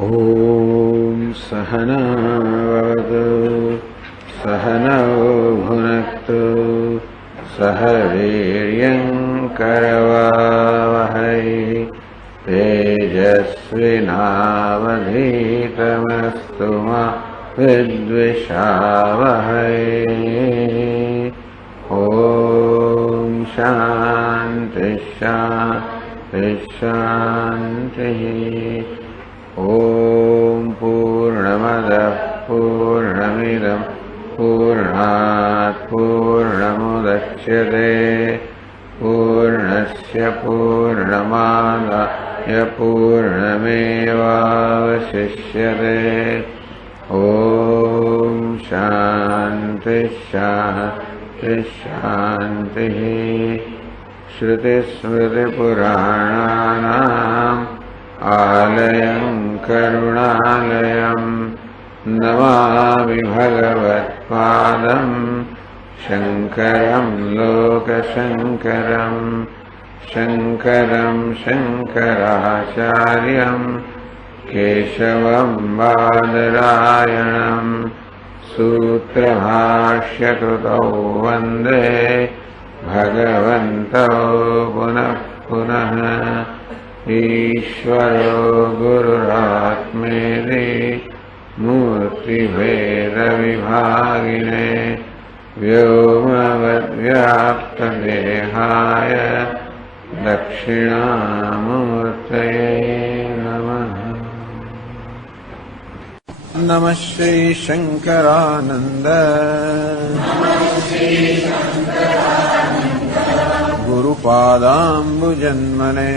ॐ सहनावतु सहनौ भुनक्तु सह वीर्यङ्करवावहै तेजस्विनावधीतमस्तु मा विद्विषावहै। ॐ शान्ति शान्ति शान्तिः। ॐ पूर्णमदः पूर्णमिदं पूर्णात् पूर्णमुदच्यते पूर्णस्य पूर्णमादाय पूर्णमेवावशिष्यते। ॐ शान्ति शान्ति शान्तिः। श्रुतिस्मृतिपुराणानाम् आलयं करुणालयं नमामि भगवत्पादं शङ्करं लोकशङ्करं शङ्करं शङ्कराचार्यं केशवं बादरायणं सूत्रभाष्यकृतौ वन्दे भगवन्तौ पुनः पुनः। ईश्वरो गुरुरात्मेति मूर्तिभेदविभागिने व्योमवद्व्याप्तदेहाय दक्षिणामूर्तये नमः। नमः श्री शंकरानंद गुरुपादाम्बुजन्मने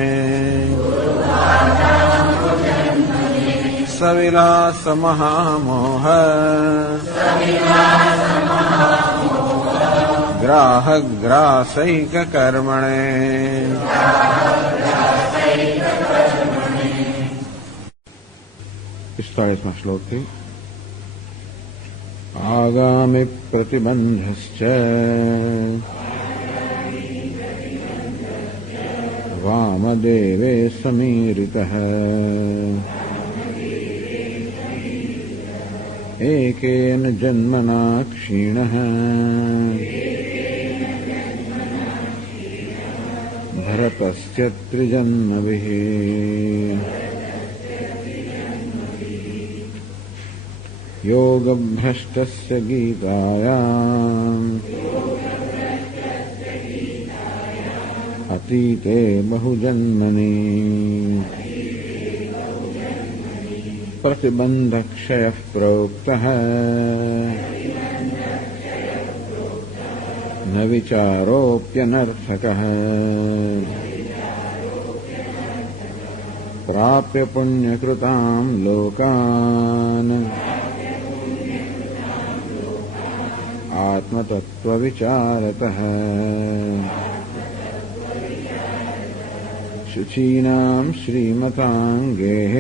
सविलास महामोह ग्राहग्रासैक कर्मणे। 45वां श्लोक थी। आगामि प्रतिबंधश्च वामदेवे समीरितः एकेन जन्मना क्षीणः भरतस्य त्रिजन्मभिः। योगभ्रष्टस्य गीतायाम् अतीते बहुजन्मनि प्रतिबन्धक्षयः प्रोक्तः न विचारोऽप्यनर्थकः। प्राप्य पुण्यकृतां लोकान् आत्मतत्त्वविचारतः। शुचीनां श्रीमतां गेः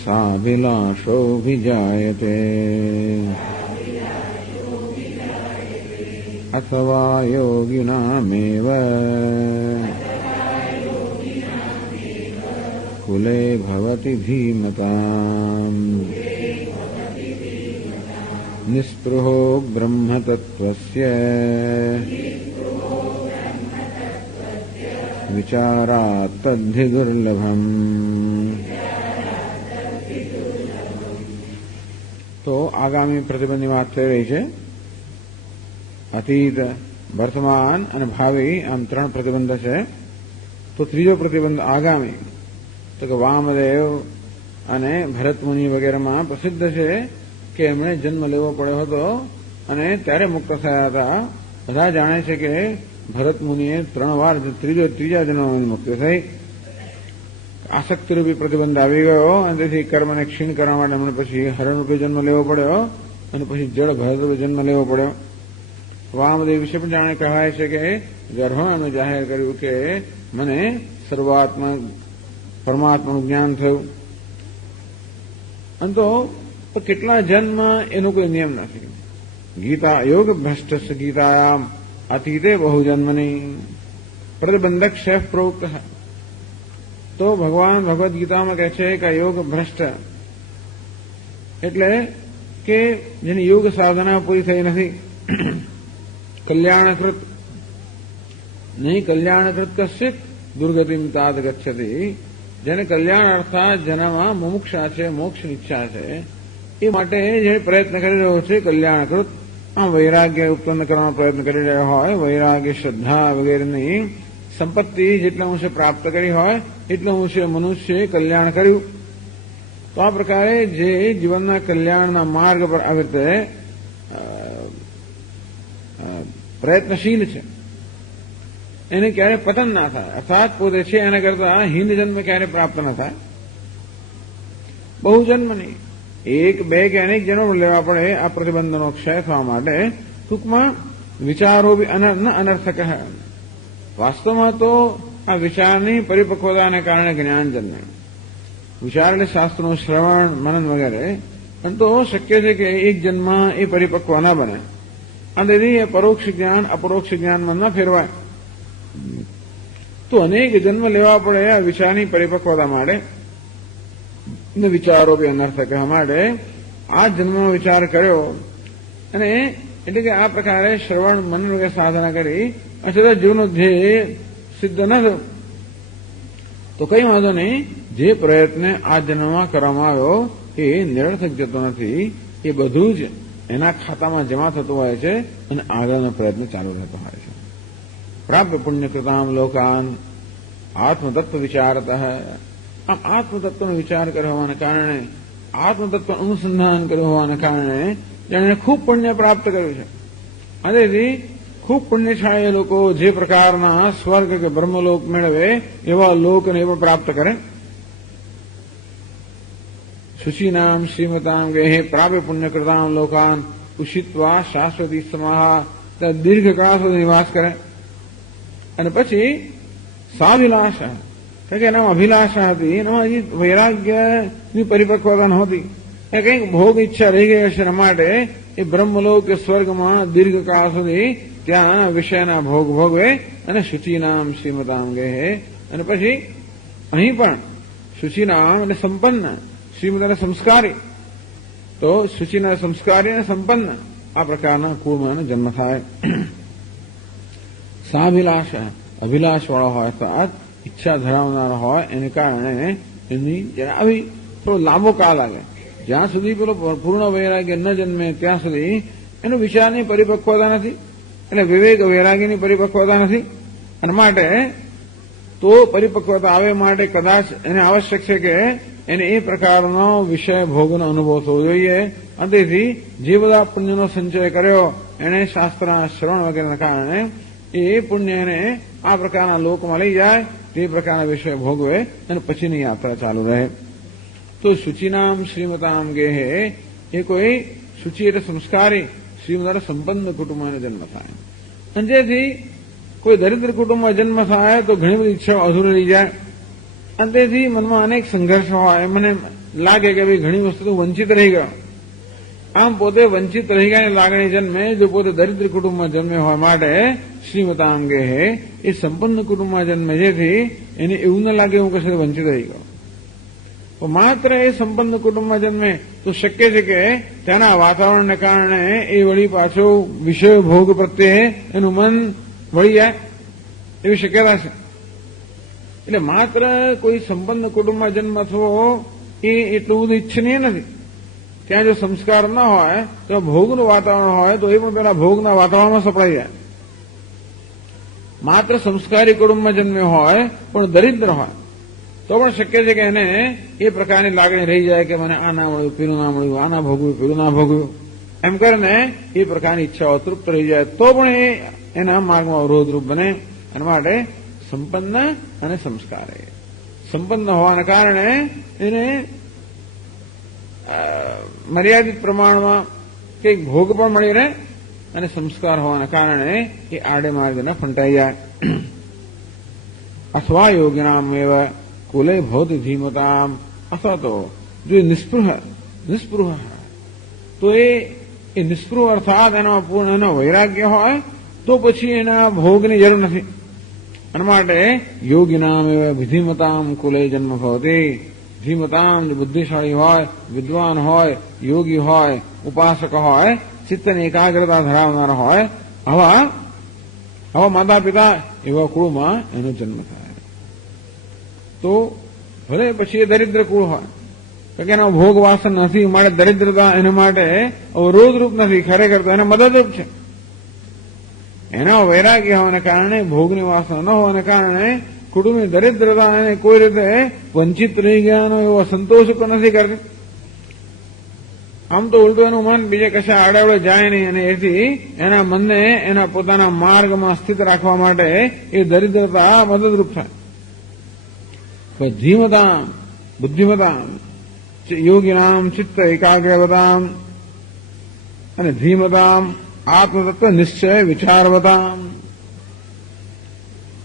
साभिलाषोऽभिजायते अथवा योगिनामेव कुले भवति धीमताम्। निःस्पृहो ब्रह्मतत्त्वस्य विचारात् तद्धि दुर्लभम्। तो आगामी प्रतिबंधની વાત થઈ રહી છે। અતીત, વર્તમાન અને ભાવિ આમ ત્રણ પ્રતિબંધ છે। તો ત્રીજો પ્રતિબંધ આગામી તો કે વામદેવ અને ભરત મુનિ વગેરેમાં પ્રસિદ્ધ છે કે એમણે જન્મ લેવો પડ્યો હતો અને ત્યારે મુક્ત થયા હતા। બધા જાણે છે કે ભરત મુનિએ 3 વાર ત્રીજા જન્મમાં મુક્તિ થઈ। આસક્તિરૂપી પ્રતિબંધ આવી ગયો અને તેથી કર્મને ક્ષીણ કરવા માટે એમણે પછી હરણરૂપે જન્મ લેવો પડ્યો અને પછી જળ ભરતરૂપે જન્મ લેવો પડ્યો। વામદેવ વિશે પણ જાણે કહેવાય છે કે ગર્ભમાં એમણે જાહેર કર્યું કે મને સર્વાત્મા પરમાત્માનું જ્ઞાન થયું। અને તો કેટલા જન્મ એનો કોઈ નિયમ નથી। ગીતા યોગ ભ્રષ્ટ ગીતાયામ અતીતે બહુજન્મની प्रतिबंधक शेफ प्रोक्त है। તો ભગવાન ભગવદ્ ગીતામાં કહે છે કે યોગ ભ્રષ્ટ એટલે કે જેની યોગ સાધના પૂરી થઈ નથી, કલ્યાણકૃત નહીં, કલ્યાણકૃત કશ્ચિત દુર્ગતિમ તાદ ગચ્છતિ, જેને કલ્યાણ અર્થાત જેનામાં મુમુક્ષા છે, મોક્ષની ઈચ્છા છે, એ માટે જે પ્રયત્ન કરી રહ્યો છે કલ્યાણકૃત, આ વૈરાગ્ય ઉત્પન્ન કરવાનો પ્રયત્ન કરી રહ્યો હોય, વૈરાગ્ય શ્રદ્ધા વગેરેની સંપત્તિ જેટલા અંશે પ્રાપ્ત કરી હોય એટલા અંશે મનુષ્ય કલ્યાણ કર્યું. તો આ પ્રકારે જે જીવનના કલ્યાણના માર્ગ પર આવી રીતે પ્રયત્નશીલ છે એને ક્યારે પતન ના થાય, અર્થાત પોતે છે એના કરતા હીન જન્મ ક્યારે પ્રાપ્ત ન થાય. બહુ જન્મ નહીં, એક બે કે અનેક જન્મ લેવા પડે આ પ્રતિબંધનો ક્ષય થવા માટે. ટૂંકમાં વિચારો બી અનર્થક. વાસ્તવમાં તો આ વિચારની પરિપક્વતાને કારણે જ્ઞાન જન્મે. વિચાર એટલે શાસ્ત્રનું શ્રવણ મનન વગેરે, પણ તો શક્ય છે કે એક જન્મ એ પરિપક્વ ન બને, અને એ પરોક્ષ જ્ઞાન અપરોક્ષ જ્ઞાનમાં ન ફેરવાય. તો અનેક જન્મ લેવા પડે આ વિચારની પરિપક્વતા માટે, વિચારો બી અનર્થક માટે. આ જન્મનો વિચાર કર્યો અને એટલે કે આ પ્રકારે શ્રવણ મનન વગેરે સાધના કરી છતાં જીવનો ધ્યેય સિદ્ધ ન થયો તો કઈ વાંધો નહીં. જે પ્રયત્ન આ જન્મમાં કરવામાં આવ્યો એ નિરર્થક જતો નથી, એ બધું જ એના ખાતામાં જમા થતું હોય છે અને આગળનો પ્રયત્ન ચાલુ રહેતો હોય છે. પ્રાપ્ય પુણ્યકૃતામ લોકાન આત્મતત્વ વિચારત. આમ આત્મતત્વનો વિચાર કર્યો હોવાને કારણે, આત્મતત્વ અનુસંધાન કર્યું હોવાને કારણે જેણે ખૂબ પુણ્ય પ્રાપ્ત કર્યું છે. આથી ખૂબ પુણ્યશાળી લોકો જે પ્રકારના સ્વર્ગ કે બ્રહ્મલોક મેળવે એવા લોકને પણ પ્રાપ્ત કરે. શુચિનામ શ્રીમતામ ગેહે પ્રાપ્ય પુણ્યકૃતામ લોકાન ઉષિત્વા શાશ્વતી સમાહ, દીર્ઘકાળ સુધી નિવાસ કરે. અને પછી સાભિલાષા, કે એનામાં અભિલાષા હતી, એનામાં હજી વૈરાગ્યની પરિપક્વતા નહોતી, એ કંઈક ભોગ ઈચ્છા રહી ગઈ હશે. એના માટે એ બ્રહ્મલોક કે સ્વર્ગમાં દીર્ઘકાળ સુધી ત્યાં વિષયના ભોગ ભોગવે અને શુચિનામ શ્રીમતામ ગેહે. અને પછી અહીં પણ શુચિનામ એટલે સંપન્ન, શ્રીમદ અને સંસ્કારી, તો શુચિના સંસ્કારી અને સંપન્ન આ પ્રકારના કુળમાં જન્મ થાય. સાભિલાષ, અભિલાષ વાળો હોય અર્થાત ઈચ્છા ધરાવનાર હોય એને કારણે એની જરા આવી થોડો લાંબો કાળ લાગે. જ્યાં સુધી પેલો પૂર્ણ વૈરાગ્ય ન જન્મે ત્યાં સુધી એનો વિચારની પરિપક્વતા નથી, એટલે વિવેક વૈરાગ્યની પરિપક્વતા નથી. અને માટે તો પરિપક્વતા આવે માટે કદાચ એને આવશ્યક છે કે એને એ પ્રકારનો વિષય ભોગનો અનુભવ થવો જોઈએ. અને તેથી જે બધા પુણ્યનો સંચય કર્યો એને શાસ્ત્રના શ્રવણ વગેરેના કારણે એ પુણ્યને આ પ્રકારના લોકમાં લઈ જાય, તે પ્રકારના વિષય ભોગવે અને પછીની યાત્રા ચાલુ રહે. તો શુચિનામ શ્રીમતામ ગેહે એ કોઈ શુચિ એટલે સંસ્કારી શ્રીમદ સંપન્ન કુટુંબમાં જન્મ થાય. અને જેથી કોઈ દરિદ્ર કુટુંબમાં જન્મ થાય તો ઘણી બધી ઈચ્છાઓ અધૂરી રહી જાય. અને તેથી મનમાં અનેક સંઘર્ષ હોય, મને લાગે કે ભાઈ ઘણી વસ્તુ વંચિત રહી ગયો. આમ પોતે વંચિત રહી ગયાની લાગણી જન્મે જો પોતે દરિદ્ર કુટુંબમાં જન્મે હોય માટે શ્રીમતામ ગેહે એ સંપન્ન કુટુંબમાં જન્મે, જેથી એને એવું ન લાગે હું કશે વંચિત રહી ગયો. માત્ર એ સંપન્ન કુટુંબમાં જન્મે તો શક્ય છે કે તેના વાતાવરણને કારણે એ વળી પાછો વિષય ભોગ પ્રત્યે એનું મન વળી જાય એવી શક્યતા છે. એટલે માત્ર કોઈ સંપન્ન કુટુંબમાં જન્મ થવો એ એટલું બધું ઈચ્છનીય નથી. ત્યાં જો સંસ્કાર ન હોય તો ભોગનું વાતાવરણ હોય તો એ પણ પેલા ભોગના વાતાવરણમાં સપડાઈ જાય. માત્ર સંસ્કારી કુટુંબમાં જન્મ્યો હોય પણ દરિદ્ર હોય તો પણ શક્ય છે કે એને એ પ્રકારની લાગણી રહી જાય કે મને આ ના મળ્યું, પેલું ના મળ્યું, આ ના ભોગવ્યું, પેલું ના ભોગવ્યું, એમ કરીને એ પ્રકારની ઈચ્છાઓ તૃપ્ત રહી જાય તો પણ એ એના માર્ગમાં અવરોધરૂપ બને. એના માટે સંપન્ન અને સંસ્કારે સંપન્ન હોવાના કારણે એને મર્યાદિત પ્રમાણમાં કંઈક ભોગ પણ મળી રહે અને સંસ્કાર હોવાના કારણે એ આડે માર્ગે ફંટાઈ જાય. અથવા યોગિનામ એવા કુલે ભૌત ધીમતામ, અથવા તો જો નિસ્પૃહ તો એ નિસ્પૃહ અર્થાત એનો પૂર્ણ એનો વૈરાગ્ય હોય તો પછી એના ભોગની જરૂર નથી. એના માટે યોગિનામ એવ વિધિમતામ કુલે જન્મ ભવતી. ધીમતામ જે બુદ્ધિશાળી હોય, વિદ્વાન હોય, યોગી હોય, ઉપાસક હોય, ચિત્તની એકાગ્રતા ધરાવનાર હોય, આવા માતા પિતા એવા કુળમાં એનો જન્મ થાય. તો ભલે પછી એ દરિદ્ર કુળ હોય, કારણ કે એનો ભોગ વાસન નથી, માટે દરિદ્રતા એના માટે અવરોધરૂપ નથી, ખરેખર તો એને મદદરૂપ છે. એના વૈરાગ્ય હોવાને કારણે, ભોગની વાસના ન હોવાને કારણે કુટુંબની દરિદ્રતા એને કોઈ રીતે વંચિત રહી ગયાનો એવો સંતોષ પણ નથી કરતી. આમ તો ઉલટું એનું મન બીજે કશા આડાવડે જાય નહીં, અને એથી એના મનને એના પોતાના માર્ગમાં સ્થિત રાખવા માટે એ દરિદ્રતા મદદરૂપ થાય. ધીમતામ બુદ્ધિમતામ યોગિનામ ચિત્ત એકાગ્રવતામ અને ધીમતામ આત્મતત્વ નિશ્ચય વિચારવતામ.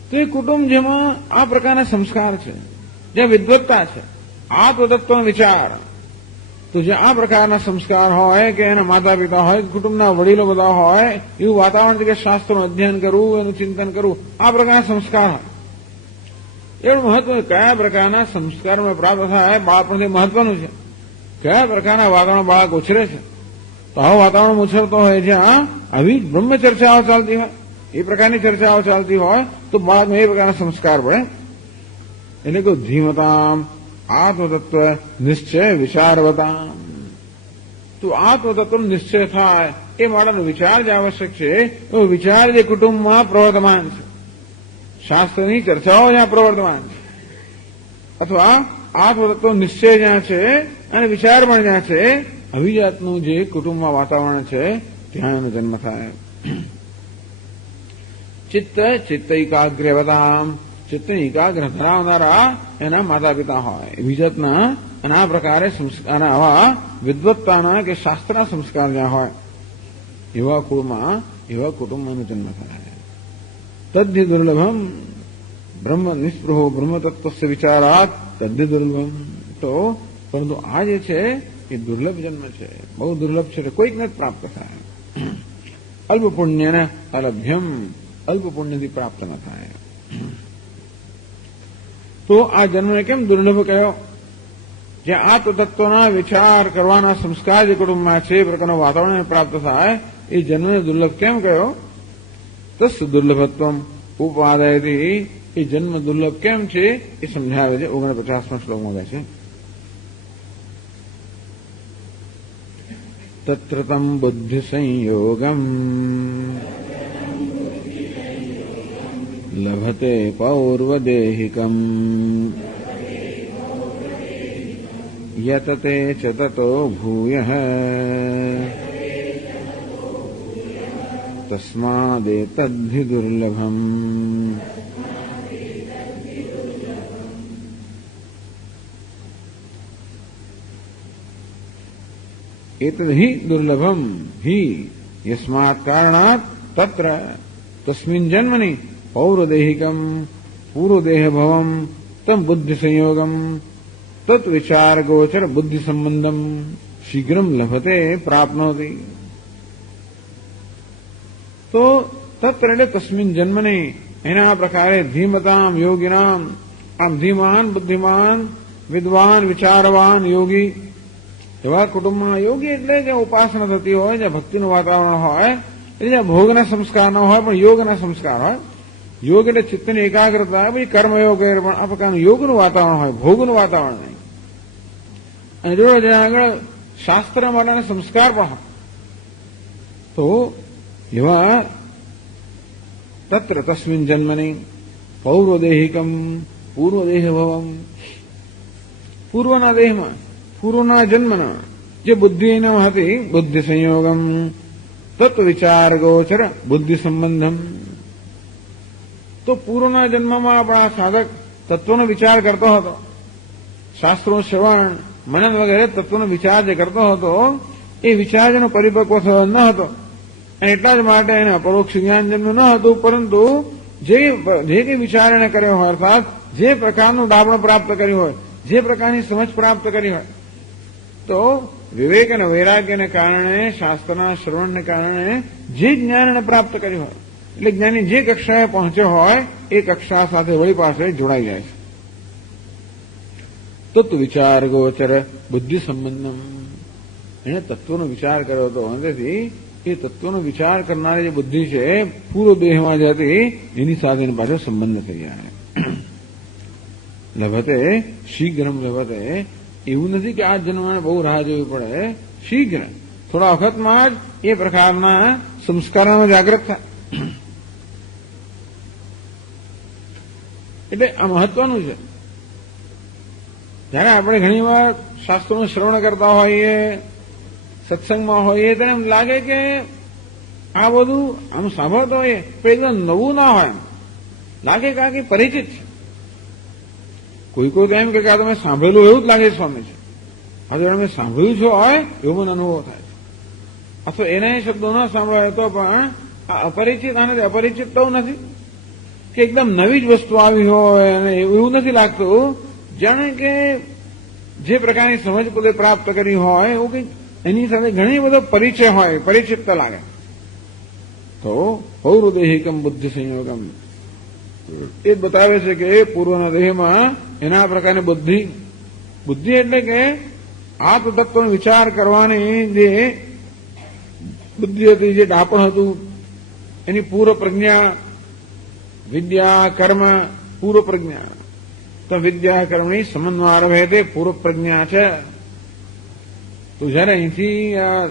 તો એ કુટુંબ જેમાં આ પ્રકારના સંસ્કાર છે, જ્યાં વિદ્વત્તા છે, આત્મતત્વનો વિચાર, તો જે આ પ્રકારના સંસ્કાર હોય કે એના માતા પિતા હોય, કુટુંબના વડીલો બધા હોય, એવું વાતાવરણ છે કે શાસ્ત્રનું અધ્યયન કરવું, એનું ચિંતન કરવું, આ પ્રકારના સંસ્કાર હોય. એનું મહત્વ કયા પ્રકારના સંસ્કારમાં પ્રાપ્ત થાય બાળપણથી મહત્વનું છે. કયા પ્રકારના વાતાવરણ બાળક ઉછરે છે, તો આવું વાતાવરણ ઉછરતો હોય જ્યાં આવી બ્રહ્મ ચર્ચાઓ ચાલતી હોય, એ પ્રકારની ચર્ચાઓ ચાલતી હોય, તો બાળકમાં એ પ્રકારના સંસ્કાર પડે. એટલે કે ધીમતામ આત્મતત્વ નિશ્ચય વિચારવતામ. તો આત્મતત્વ નિશ્ચય થાય એ માટેનો વિચાર જે આવશ્યક છે, એવો વિચાર જે કુટુંબમાં પ્રવર્તમાન છે, શાસ્ત્રની ચર્ચાઓ જ્યાં પ્રવર્તમાન છે, અથવા આત્મતત્વ નિશ્ચય જ્યાં છે અને વિચાર પણ જ્યાં છે, આવી જાતનું જે કુટુંબમાં વાતાવરણ છે ત્યાં એનો જન્મ થાય. ચિત્ત એકાગ્રવતામ. ચિત્તને એકાગ્ર ધરાવનારા એના માતા પિતા હોય, એવી જાતના અને આ પ્રકારે સંસ્કાર, આવા વિદ્વત્તાના કે શાસ્ત્રના સંસ્કાર જ્યાં હોય, એવા કુળમાં, એવા કુટુંબમાં જન્મ થાય. તદ્ધિ દુર્લભમ બ્રહ્મ નિસ્પૃહો બ્રહ્મતત્વ વિચારાત તદ્ધિ દુર્લભમ. તો પરંતુ આ જે છે એ દુર્લભ જન્મ છે, બહુ દુર્લભ છે, કોઈકને જ પ્રાપ્ત થાય. અલ્પ પુણ્યને અલભ્યમ, અલ્પ પુણ્યથી પ્રાપ્ત ન થાય. તો આ જન્મને કેમ દુર્લભ કહ્યો? જ્યાં આત્મતત્વના વિચાર કરવાના સંસ્કાર જે કુટુંબમાં છે, એ પ્રકારનું વાતાવરણ પ્રાપ્ત થાય, એ જન્મને દુર્લભ કેમ કહ્યો? તસ્ દુર્લભત્વમ ઉપાદયથી. એ જન્મ દુર્લભ કેમ છે એ સમજાવે છે 49મા શ્લોકમાં કહે છે. તત્ર તમ બુદ્ધિ સંયોગમ લભતે પૌર્વદેહિકમ યતતે ચ તતો ભૂયઃ તસ્માદેતદ્ધિ દુર્લભમ. एतद्धि दुर्लभम ही यस्मात् कारणात् तत्र तस्मिन् जन्मनि पौर्वदेहिकम पूर्वदेह भवम तम बुद्धि संयोगम तत् विचार गोचर बुद्धि संबंधम शीघ्रम लभते प्राप्नोति. तो तत्र એટલે તસ્મિન જન્મને એના પ્રકારે ધીમતામ યોગિનામ, આમ ધીમાન બુદ્ધિમાન વિદ્વાન વિચારવાન યોગી એવા કુટુંબમાં, યોગી એટલે જ્યાં ઉપાસના થતી હોય, જ્યાં ભક્તિનું વાતાવરણ હોય, એટલે જ્યાં ભોગના સંસ્કાર ન હોય પણ યોગના સંસ્કાર હોય. યોગ એટલે ચિત્તની એકાગ્રતા, પછી કર્મયોગ પણ આ પ્રકારનું યોગનું વાતાવરણ હોય, ભોગનું વાતાવરણ નહીં. અને જો જ્યાં આગળ શાસ્ત્ર માટેના સંસ્કાર પણ હોય, તો એવા તત્ર તસ્મિન જન્મની પૌર્વદેહિકમ પૂર્વદેહ ભવમ, પૂર્વના દેહમાં, પૂર્વના જન્મના જે બુદ્ધિ ન હતી, બુદ્ધિ સંયોગમ તત્વ વિચાર ગોચર બુદ્ધિ સંબંધમ. તો પૂર્વના જન્મમાં આપણા સાધક તત્વનો વિચાર કરતો હતો, શાસ્ત્રો શ્રવણ મનન વગેરે તત્વનો વિચાર જે કરતો હતો, એ વિચાર જેનો પરિપક્વ થયો ન હતો, અને એટલા જ માટે એને અપરોક્ષ જ્ઞાન જન્મ ન હતું. પરંતુ જે કંઈ વિચાર એને કર્યો હોય, અર્થાત જે પ્રકારનું ડાબણ પ્રાપ્ત કર્યું હોય, જે પ્રકારની સમજ પ્રાપ્ત કરી હોય, તો વિવેક અને વૈરાગ્યને કારણે, શાસ્ત્રના શ્રવણને કારણે જે જ્ઞાન એને પ્રાપ્ત કર્યું હોય, એટલે જ્ઞાની જે કક્ષાએ પહોંચ્યો હોય એ કક્ષા સાથે વળી પાસે જોડાઈ જાય છે. તત્વ વિચાર ગોચર બુદ્ધિ સંબંધમ, એને તત્વનો વિચાર કર્યો હતો. તેથી એ તત્વનો વિચાર કરનારી જે બુદ્ધિ છે પૂર્વ દેહમાં જ હતી એની સાથે એની પાછળ સંબંધ થઈ જાય. લભતે શીઘ્રમ લભતે, એવું નથી કે આ જન્મને બહુ રાહ જોવી પડે. શીઘ્ર થોડા વખતમાં જ એ પ્રકારના સંસ્કારોમાં જાગૃત થાય. એટલે આ મહત્વનું છે. જયારે આપણે ઘણીવાર શાસ્ત્રોનું શ્રવણ કરતા હોઈએ, સત્સંગમાં હોઈએ, ત્યારે એમ લાગે કે આ બધું આમ સાંભળતો હોઈએ પણ એકદમ નવું ના હોય, એમ લાગે કે આ કંઈ પરિચિત છે. કોઈ કોઈ તો એમ કે આ તમે સાંભળેલું એવું જ લાગે સ્વામી છે. આ જો મેં સાંભળ્યું છે હોય એવો મને અનુભવ થાય છે. અથવા એના શબ્દો ન સાંભળાય તો પણ આ અપરિચિત આનાથી અપરિચિત તો નથી કે એકદમ નવી જ વસ્તુ આવી હોય અને એવું નથી લાગતું જાણે કે જે પ્રકારની સમજ પોતે પ્રાપ્ત કરી હોય એવું કંઈક એની સાથે ઘણી બધો પરિચય હોય, પરિચિતતા લાગે. તો પૌરુદેહિકમ બુદ્ધિ સંયોગમ એ જ બતાવે છે કે પૂર્વના દેહમાં એના પ્રકારની બુદ્ધિ એટલે કે આત્મતત્વનો વિચાર કરવાની જે બુદ્ધિ હતી, જે ડાપણ હતું, એની પૂર્વ પ્રજ્ઞા, વિદ્યા કર્મ પૂર્વ પ્રજ્ઞા. તો વિદ્યા કર્મની સંબંધમાં આરંભે તે પૂર્વ પ્રજ્ઞા છે. તો જયારે અહીંથી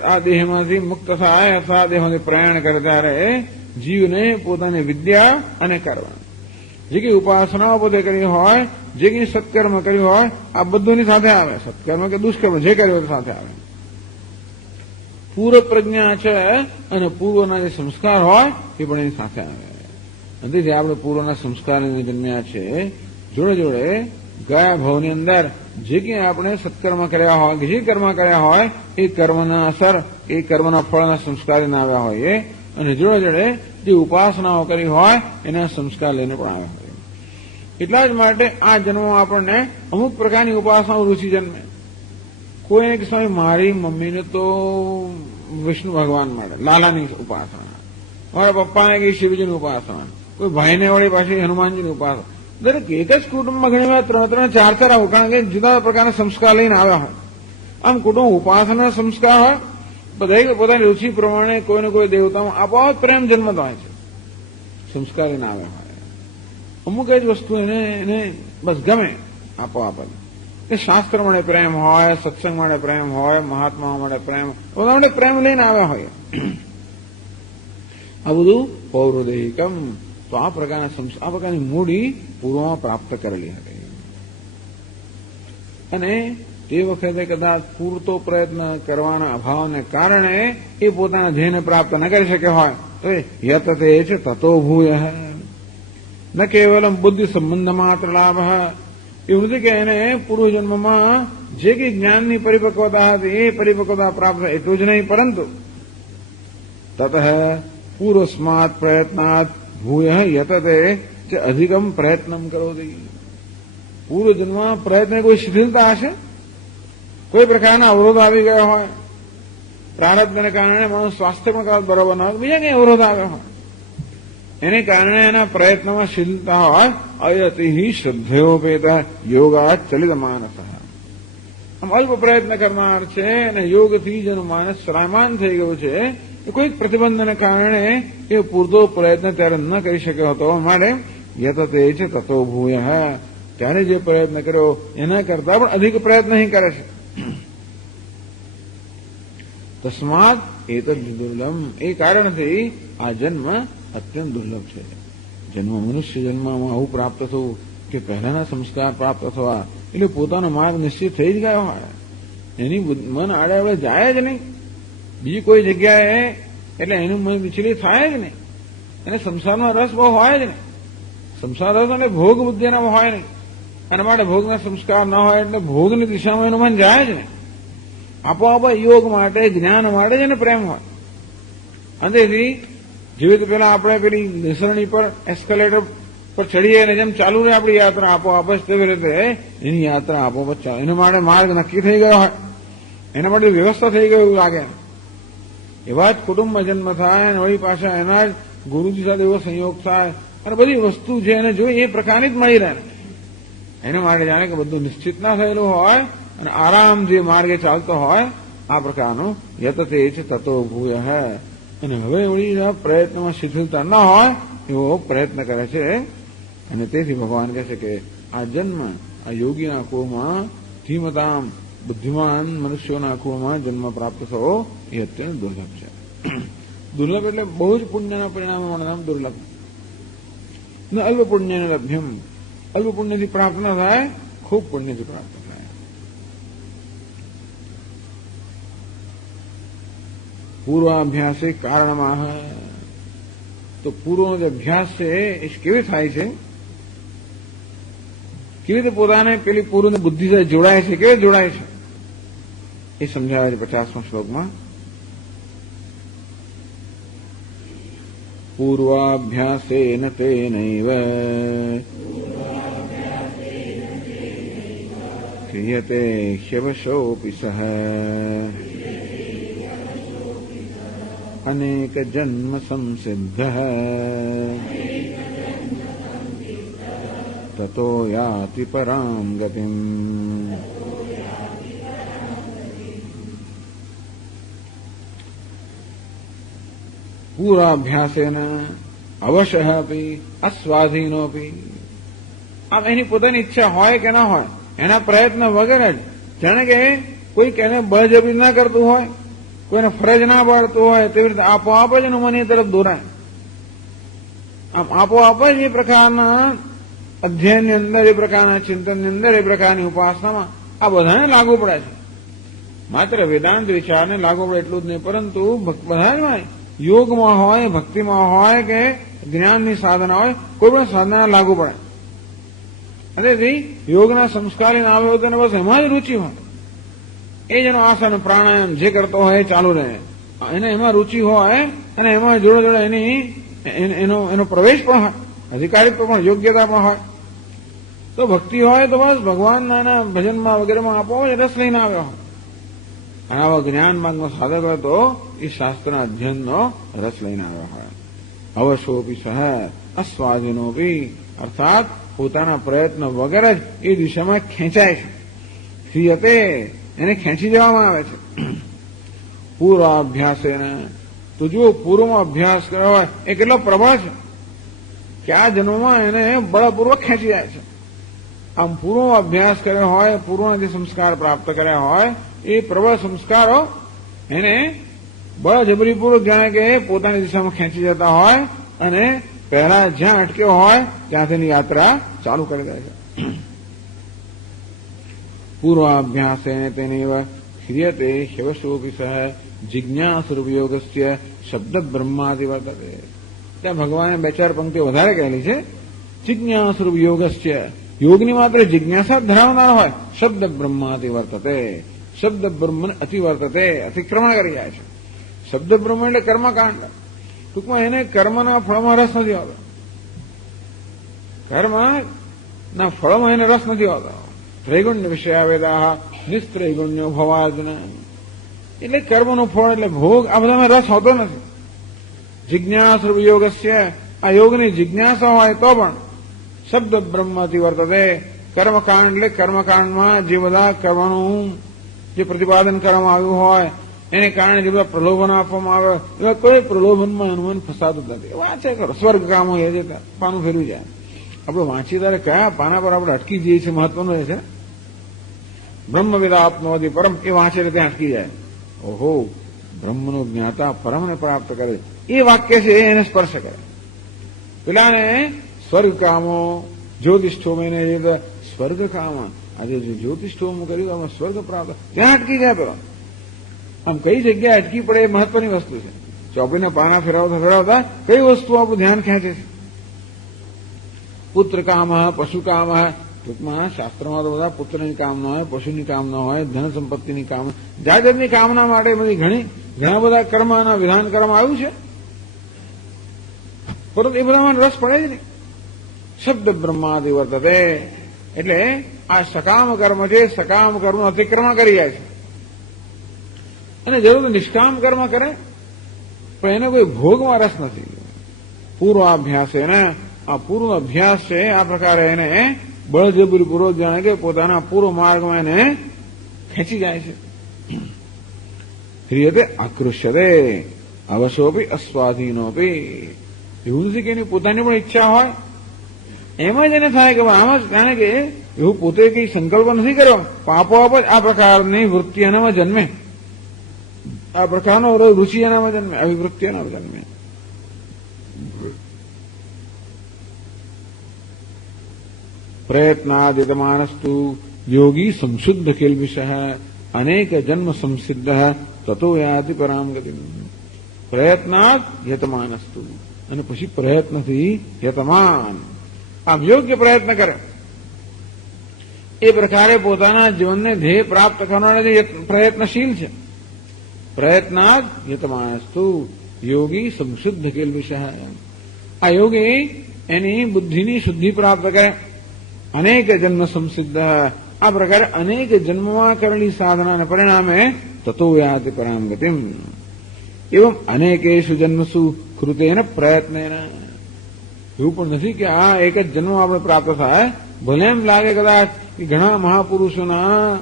આ દેહમાંથી મુક્ત થાય અથવા આ દેહમાંથી પ્રયાણ કરે ત્યારે જીવને પોતાની વિદ્યા અને કર્મ, જે કંઈ ઉપાસનાઓ પોતે કરી હોય, જે કંઈ સત્કર્મ કર્યું હોય, આ બધુંની સાથે આવે. સત્કર્મ કે દુષ્કર્મ જે કર્યું સાથે આવે. પૂર્વ પ્રજ્ઞા છે અને પૂર્વના જે સંસ્કાર હોય એ પણ એની સાથે આવે. અને જે આપણે પૂર્વના સંસ્કારની જન્મ્યા છે, જોડે જોડે ગયા ભાવની અંદર જે કંઈ આપણે સત્કર્મ કર્યા હોય કે જે કર્મ કર્યા હોય એ કર્મના અસર, એ કર્મના ફળના સંસ્કારીને આવ્યા હોય, અને જોડે જોડે જે ઉપાસનાઓ કરી હોય એના સંસ્કાર લઈને પણ આવ્યા હોય. એટલા જ માટે આ જન્મમાં આપણને અમુક પ્રકારની ઉપાસનાઓ રુચિ જન્મે. કોઈ એક સમય મારી મમ્મીને તો વિષ્ણુ ભગવાન માટે લાલાની ઉપાસના, મારા પપ્પાને કઈ શિવજીની ઉપાસના, કોઈ ભાઈને વળી પાછી હનુમાનજીની ઉપાસના. દરેક એક જ કુટુંબમાં ઘણી વાર 3-3, 4-4 આવું, કારણ કે જુદા પ્રકારના સંસ્કાર લઈને આવ્યા હોય. આમ કુટુંબ ઉપાસના સંસ્કાર હોય, બધા પોતાની રુચિ પ્રમાણે કોઈને કોઈ દેવતામાં આપોઆપ પ્રેમ જન્મતો હોય છે, સંસ્કાર લઈને આવ્યા હોય. અમુક જ વસ્તુ એને બસ ગમે આપોઆપ. એ શાસ્ત્ર માટે પ્રેમ હોય, સત્સંગ માટે પ્રેમ હોય, મહાત્માઓ માટે પ્રેમ, બધા માટે પ્રેમ લઈને આવ્યા હોય. આ બધું પૌરુદેહિકમ. તો આ પ્રકારની મૂડી પૂર્વમાં પ્રાપ્ત કરેલી હતી. અને તે વખતે કદાચ પૂરતો પ્રયત્ન કરવાના અભાવને કારણે એ પોતાના ધ્યેયને પ્રાપ્ત ન કરી શક્યો હોય તો યત તે છે તતો ભૂય ન કેવલમ બુદ્ધિ સંબંધ માત્ર લાભ. એવું નથી કે એને પૂર્વજન્મમાં જે કંઈ જ્ઞાનની પરિપક્વતા હતી એ પરિપક્વતા પ્રાપ્ત એટલું જ નહીં, પરંતુ તત પૂર્વસ્માત પ્રયત્નાત ભૂય યતતે જે અધિકમ પ્રયત્ન કરોતી. પૂર્વજન્મમાં પ્રયત્ન કોઈ શિથિલતા હશે, કોઈ પ્રકારના અવરોધ આવી ગયો હોય, પ્રારબ્ધને કારણે માણસ સ્વાસ્થ્ય પણ કદાચ બરોબર ન હોય, બીજા કંઈ અવરોધ આવ્યો હોય, એને કારણે એના પ્રયત્નમાં શિથિલતા હોય. અયતિ શ્રદ્ધયોપેત યોગાત ચલિત માનસ. આમ અલ્પ પ્રયત્ન કરનાર છે અને યોગથી જેનું માનસ શ્રાયમાન થઈ ગયું છે, કોઈક પ્રતિબંધને કારણે એ પૂરતો પ્રયત્ન ત્યારે ન કરી શક્યો હતો. માટે યત તે છે તતો ભૂય, ત્યારે જે પ્રયત્ન કર્યો એના કરતા પણ અધિક પ્રયત્ન અહીં કરે છે. તસ્માત એતદ દુર્લભમ, એ કારણથી આ જન્મ અત્યંત દુર્લભ છે. જન્મ મનુષ્ય જન્મમાં આવું પ્રાપ્ત થવું કે પહેલાના સંસ્કાર પ્રાપ્ત થવા એટલે પોતાનો માર્ગ નિશ્ચિત થઈ જ ગયો હોય, એની મન આડે આવડે જાય જ નહીં. બીજી કોઈ જગ્યાએ એટલે એનું મન વિચલિત થાય જ નહીં. અને સંસારનો રસ બહુ હોય જ નહીં. સંસાર રસ અને ભોગ બુદ્ધિના હોય નહીં. એના માટે ભોગના સંસ્કાર ન હોય એટલે ભોગની દિશામાં એનું મન જાય જ નહીં. આપોઆપ યોગ માટે, જ્ઞાન માટે જ એને પ્રેમ હોય. અને તેથી જેવી રીતે પેલા આપણે પેલી ઘસરણી પર એસ્કેલેટર પર ચડીએ અને જેમ ચાલુ રહે આપણી યાત્રા આપોઆપ જ, તેવી રીતે એની યાત્રા આપોઆપ ચાલે. એના માટે માર્ગ નક્કી થઈ ગયો હોય, એના માટે વ્યવસ્થા થઈ ગયું એવું લાગે. એવા જ કુટુંબમાં જન્મ થાય અને વળી પાછા એના જ ગુરુજી સાથે એવો સંયોગ થાય અને બધી વસ્તુ છે એને જોઈ એ પ્રકારની જ મળી રહે. એના માટે જાણે કે બધું નિશ્ચિત ના થયેલું હોય અને આરામ જે માર્ગે ચાલતો હોય આ પ્રકારનું યત તે જ તતો ભૂય હે. અને હવે વળી પ્રયત્નમાં શિથિલતા ન હોય એવો પ્રયત્ન કરે છે. અને તેથી ભગવાન કહે છે કે આ જન્મ આ યોગીના કુળમાં ધીમતામ બુદ્ધિમાન મનુષ્યોના કુળમાં જન્મ પ્રાપ્ત થવો એ અત્યંત દુર્લભ છે. દુર્લભ એટલે બહુ જ પુણ્યના પરિણામે નામ દુર્લભ. ન અલ્પ પુણ્ય લભ્યમ. અલ્પ પુણ્યથી પ્રાપ્ત ન થાય, ખૂબ પુણ્યથી પ્રાપ્ત થાય. પૂર્વાભ્યાસે કારણમાં તો પૂર્વનો જે અભ્યાસ છે એ કેવી થાય છે, કેવી રીતે પોતાને પેલી પૂર્વની બુદ્ધિ સાથે જોડાય છે, કેવી જોડાય છે એ સમજાવે છે 50મા શ્લોકમાં. પૂર્વાભ્યાસેન તેનૈવ ક્રિયતે હ્યવશોऽપि સઃ અનેક જન્મ સંસિદ્ધઃ તતો યાતિ પરામ ગતિમ. પૂર્વાભ્યાસેન અવશઃ અપી અસ્વાધીનોપી. આમ એની પોતાની ઈચ્છા હોય કે ના હોય, એના પ્રયત્ન વગર જ જાણે કે કોઈક એને બળજબરી ના કરતું હોય, કોઈને ફરજ ના પાડતું હોય, તેવી રીતે આપોઆપ જ એનું મન એ તરફ દોરાય. આમ આપોઆપ જ એ પ્રકારના અધ્યયનની અંદર, એ પ્રકારના ચિંતનની અંદર, એ પ્રકારની ઉપાસનામાં આ બધાને લાગુ પડે છે. માત્ર વેદાંત વિચારને લાગુ પડે એટલું જ નહીં, પરંતુ બધા યોગમાં હોય, ભક્તિમાં હોય કે જ્ઞાનની સાધના હોય, કોઈ પણ સાધના લાગુ પડે. તેથી યોગના સંસ્કારી નામ હોય તેને બસ એમાં જ રુચિ હોય. એ જેનો આસન પ્રાણાયામ જે કરતો હોય એ ચાલુ રહે, એને એમાં રુચિ હોય અને એમાં જોડે જોડે એનો પ્રવેશ પણ હોય, અધિકારીત્વ પણ, યોગ્યતા પણ હોય. તો ભક્તિ હોય તો બસ ભગવાનના ભજનમાં વગેરેમાં આપો રસ લઈને આવ્યો હોય. અને આવા જ્ઞાન માર્ગનો સાધક હોય તો એ શાસ્ત્રના અધ્યયનનો રસ લઈને આવ્યો હોય. અવશોપી સહ અસ્વાધીનોપી, અર્થાત પોતાના પ્રયત્ન વગર જ એ દિશામાં ખેંચાય છે. ક્રિયતે એને ખેંચી જવામાં આવે છે. પૂર્વાભ્યાસેન, તો જો પૂર્વમાં અભ્યાસ કર્યો હોય એ કેટલો પ્રબળ છે કે આ જન્મમાં એને બળપૂર્વક ખેંચી જાય છે. આમ પૂર્વમાં અભ્યાસ કર્યો હોય, પૂર્વના જે સંસ્કાર પ્રાપ્ત કર્યા હોય એ પ્રબળ સંસ્કારો એને બળજબરીપૂર્વક જાણે કે પોતાની દિશામાં ખેંચી જતા હોય અને પહેલા જ્યાં અટક્યો હોય ત્યાંથી યાત્રા ચાલુ કરી દે છે. પૂર્વાભ્યાસેન તેનૈવ ક્રિયતે હ્યવશોऽપि સઃ જિજ્ઞાસુરૂપયોગસ્ય શબ્દ બ્રહ્માદિ વર્તતે. ત્યાં ભગવાને 2-4 પંક્તિઓ વધારે કહેલી છે. જિજ્ઞાસુરૂપયોગસ્ય, યોગની માત્ર જિજ્ઞાસા ધરાવનાર હોય, શબ્દ બ્રહ્માદિ વર્તતે. શબ્દ બ્રહ્મન અતિવર્તતે, અતિક્રમણ કરી જાય છે. શબ્દ બ્રહ્મ એટલે કર્મકાંડ. ટૂંકમાં એને કર્મના ફળમાં રસ નથી હોતો. કર્મના ફળમાં એને રસ નથી હોતો. ત્રૈગુણ્ય વિષયા વેદાહ નિસ્ત્રૈગુણ્યો ભવાર્જુન. એટલે કર્મનું ફળ એટલે ભોગ, આ બધામાં રસ હોતો નથી. જિજ્ઞાસુ યોગસ્ય, આ યોગની જિજ્ઞાસા હોય તો પણ શબ્દ બ્રહ્મથી વર્તતે. કર્મકાંડ એટલે કર્મકાંડમાં જે બધા કર્મનું જે પ્રતિપાદન કરવામાં આવ્યું હોય એને કારણે જે બધા પ્રલોભન આપવામાં આવે એવા કોઈ પ્રલોભનમાં હનુમાન ફસાતું નથી. વાંચે કરો સ્વર્ગ કામો એ જે પાનું ફેરવી જાય. આપણે વાંચીએ ત્યારે કયા પાના પર આપણે અટકી જઈએ છીએ મહત્વનું રહે છે. બ્રહ્મવિદા આપનોતિ પરમ, એ વાંચે ત્યાં અટકી જાય. ઓહો, બ્રહ્મનું જ્ઞાતા પરમને પ્રાપ્ત કરે એ વાક્ય છે એને સ્પર્શ કરે. પેલાને સ્વર્ગ કામો જ્યોતિષ્ઠોમે સ્વર્ગ કામ, આજે જે જ્યોતિષ્ઠોમ કર્યું આમાં સ્વર્ગ પ્રાપ્ત, ત્યાં અટકી જાય. પેલો આમ કઈ જગ્યાએ અટકી પડે એ મહત્વની વસ્તુ છે. ચોપડીના પાના ફેરવતા કઈ વસ્તુ આપણું ધ્યાન ખેંચે છે. પુત્ર કામ, પશુ કામ, ટૂંકમાં શાસ્ત્રમાં તો બધા પુત્રની કામના હોય, પશુની કામના હોય, ધન સંપત્તિની કામ, જાતની કામના માટે બધી ઘણા બધા કર્મના વિધાન કરવામાં આવ્યું છે. પરંતુ એ બધામાં રસ પડે જ નહીં. શબ્દ બ્રહ્માદિ વર્તતે, એટલે આ સકામ કર્મ છે, સકામ કર્મનું અતિક્રમણ કરી જાય છે. અને જરૂર નિષ્કામ કર્મ કરે પણ એને કોઈ ભોગમાં રસ નથી. પૂર્વાભ્યાસ એને આ પૂર્વ અભ્યાસ છે આ પ્રકારે એને બળજબરીપૂર્વક જાણે કે પોતાના પૂર્વ માર્ગમાં એને ખેંચી જાય છે. ક્રિયતે આકૃષ્યતે અવશોપી અસ્વાધીનોપી. એવું નથી કે એની પોતાની પણ ઈચ્છા હોય, એમ જ એને થાય કે આમ જ જાણે કે એવું પોતે કઈ સંકલ્પ નથી કર્યો, આપોઆપ જ આ પ્રકારની વૃત્તિ એનામાં જન્મે, આ પ્રકારનો રુચિ એનામાં જન્મે, અભિવૃત્તિ એનામાં જન્મે. પ્રયત્નાદિતમાનસ્તુ યોગી સંશુદ્ધ કિલ્બિષ અનેક જન્મ સંસિદ્ધ તતો યાતિ પરામ ગતિ. પ્રયત્નાદ યતમાનસ્તુ, અને પછી પ્રયત્નથી યતમાન, આમ યોગ્ય પ્રયત્ન કરે એ પ્રકારે પોતાના જીવનને ધ્યેય પ્રાપ્ત કરવાનો જે પ્રયત્નશીલ છે. પ્રયત્નાદ યતમાનસ્તુ યોગી સંશુદ્ધ કિલ્બિષ. આ યોગી એની બુદ્ધિની શુદ્ધિ પ્રાપ્ત કરે. અનેક જન્મ સંસિદ્ધ, આ પ્રકારે અનેક જન્મમાં કરેલી સાધનાને પરિણામે તતો યાતિ પરામ ગતિમ. એવં અનેકેષુ જન્મસુ કૃતેન પ્રયત્નેન. એવું પણ નથી કે આ એક જ જન્મ આપણે પ્રાપ્ત થાય. ભલે એમ લાગે કદાચ કે ઘણા મહાપુરુષોના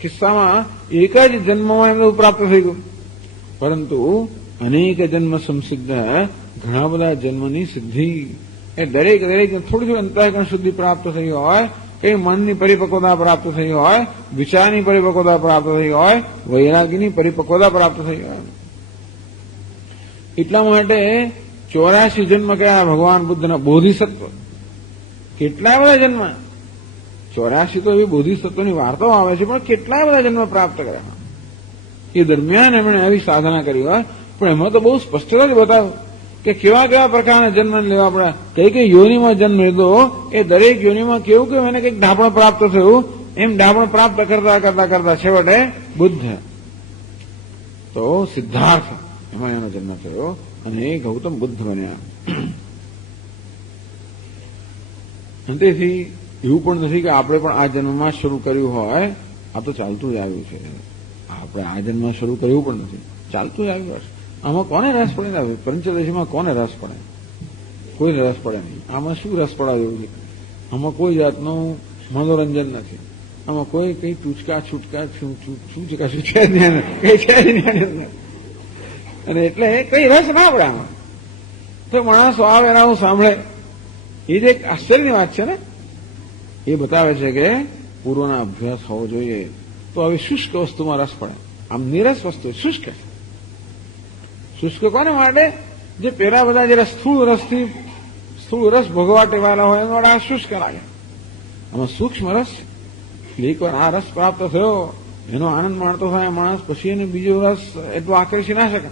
કિસ્સામાં એક જ જન્મમાં એમને પ્રાપ્ત થઈ ગયું, પરંતુ અનેક જન્મ સંસિદ્ધ, ઘણા બધા જન્મની સિદ્ધિ એ દરેક થોડી અંતઃકરણ શુદ્ધિ પ્રાપ્ત થઈ હોય, એ મનની પરિપક્વતા પ્રાપ્ત થઈ હોય, વિચારની પરિપક્વતા પ્રાપ્ત થઈ હોય, વૈરાગીની પરિપક્વતા પ્રાપ્ત થઈ હોય. એટલા માટે 84 જન્મ કયા ભગવાન બુદ્ધના બોધિસત્વ, કેટલા બધા જન્મ, 84 તો એવી બોધિસત્વની વાર્તાઓ આવે છે, પણ કેટલા બધા જન્મ પ્રાપ્ત કર્યા. એ દરમિયાન એમણે આવી સાધના કરી હોય, પણ એમાં તો બહુ સ્પષ્ટતા જ બતાવ્યું કે કેવા કેવા પ્રકારના જન્મ લેવા પડે, કઈ યોનિમાં જન્મ લીધો, એ દરેક યોનિમાં કેવું કેવું એને કંઈક ડાપણ પ્રાપ્ત થયું, એમ ડાપણ પ્રાપ્ત કરતા કરતા કરતા છેવટે બુદ્ધ તો સિદ્ધાર્થ એમાં એનો જન્મ થયો અને એ ગૌતમ બુદ્ધ બન્યા. તેથી એવું પણ નથી કે આપણે પણ આ જન્મમાં શરૂ કર્યું હોય, આ તો ચાલતું જ આવ્યું છે. આપણે આ જન્મમાં શરૂ કર્યું પણ નથી, ચાલતું જ આવ્યું હશે. આમાં કોને રસ પડે ને? પંચદશીમાં કોને રસ પડે? કોઈ રસ પડે નહીં. આમાં શું રસ પડાવ્યું છે? આમાં કોઈ જાતનું મનોરંજન નથી. આમાં કોઈ કઈ ટૂચકા છૂટકા શું છે કઈ છે નહીં. અને એટલે કઈ રસ ના પડે આમાં. તો માણસો આવે એના હું સાંભળે, એ જે એક આશ્ચર્યની વાત છે ને, એ બતાવે છે કે પૂર્વના અભ્યાસ હોવો જોઈએ. તો આવી શુષ્ક વસ્તુમાં રસ પડે. આમ નિરસ વસ્તુ શુષ્ક. શુષ્ક કોને માટે? જે પેલા બધા જરા સ્થૂળ રસ ભોગવા ટેવાયેલા હોય એના માટે આ શુષ્ક લાગે. આમાં સૂક્ષ્મ રસ, એકવાર આ રસ પ્રાપ્ત થયો, એનો આનંદ માણતો થાય માણસ, પછી એને બીજો રસ એટલો આકર્ષી ના શકે.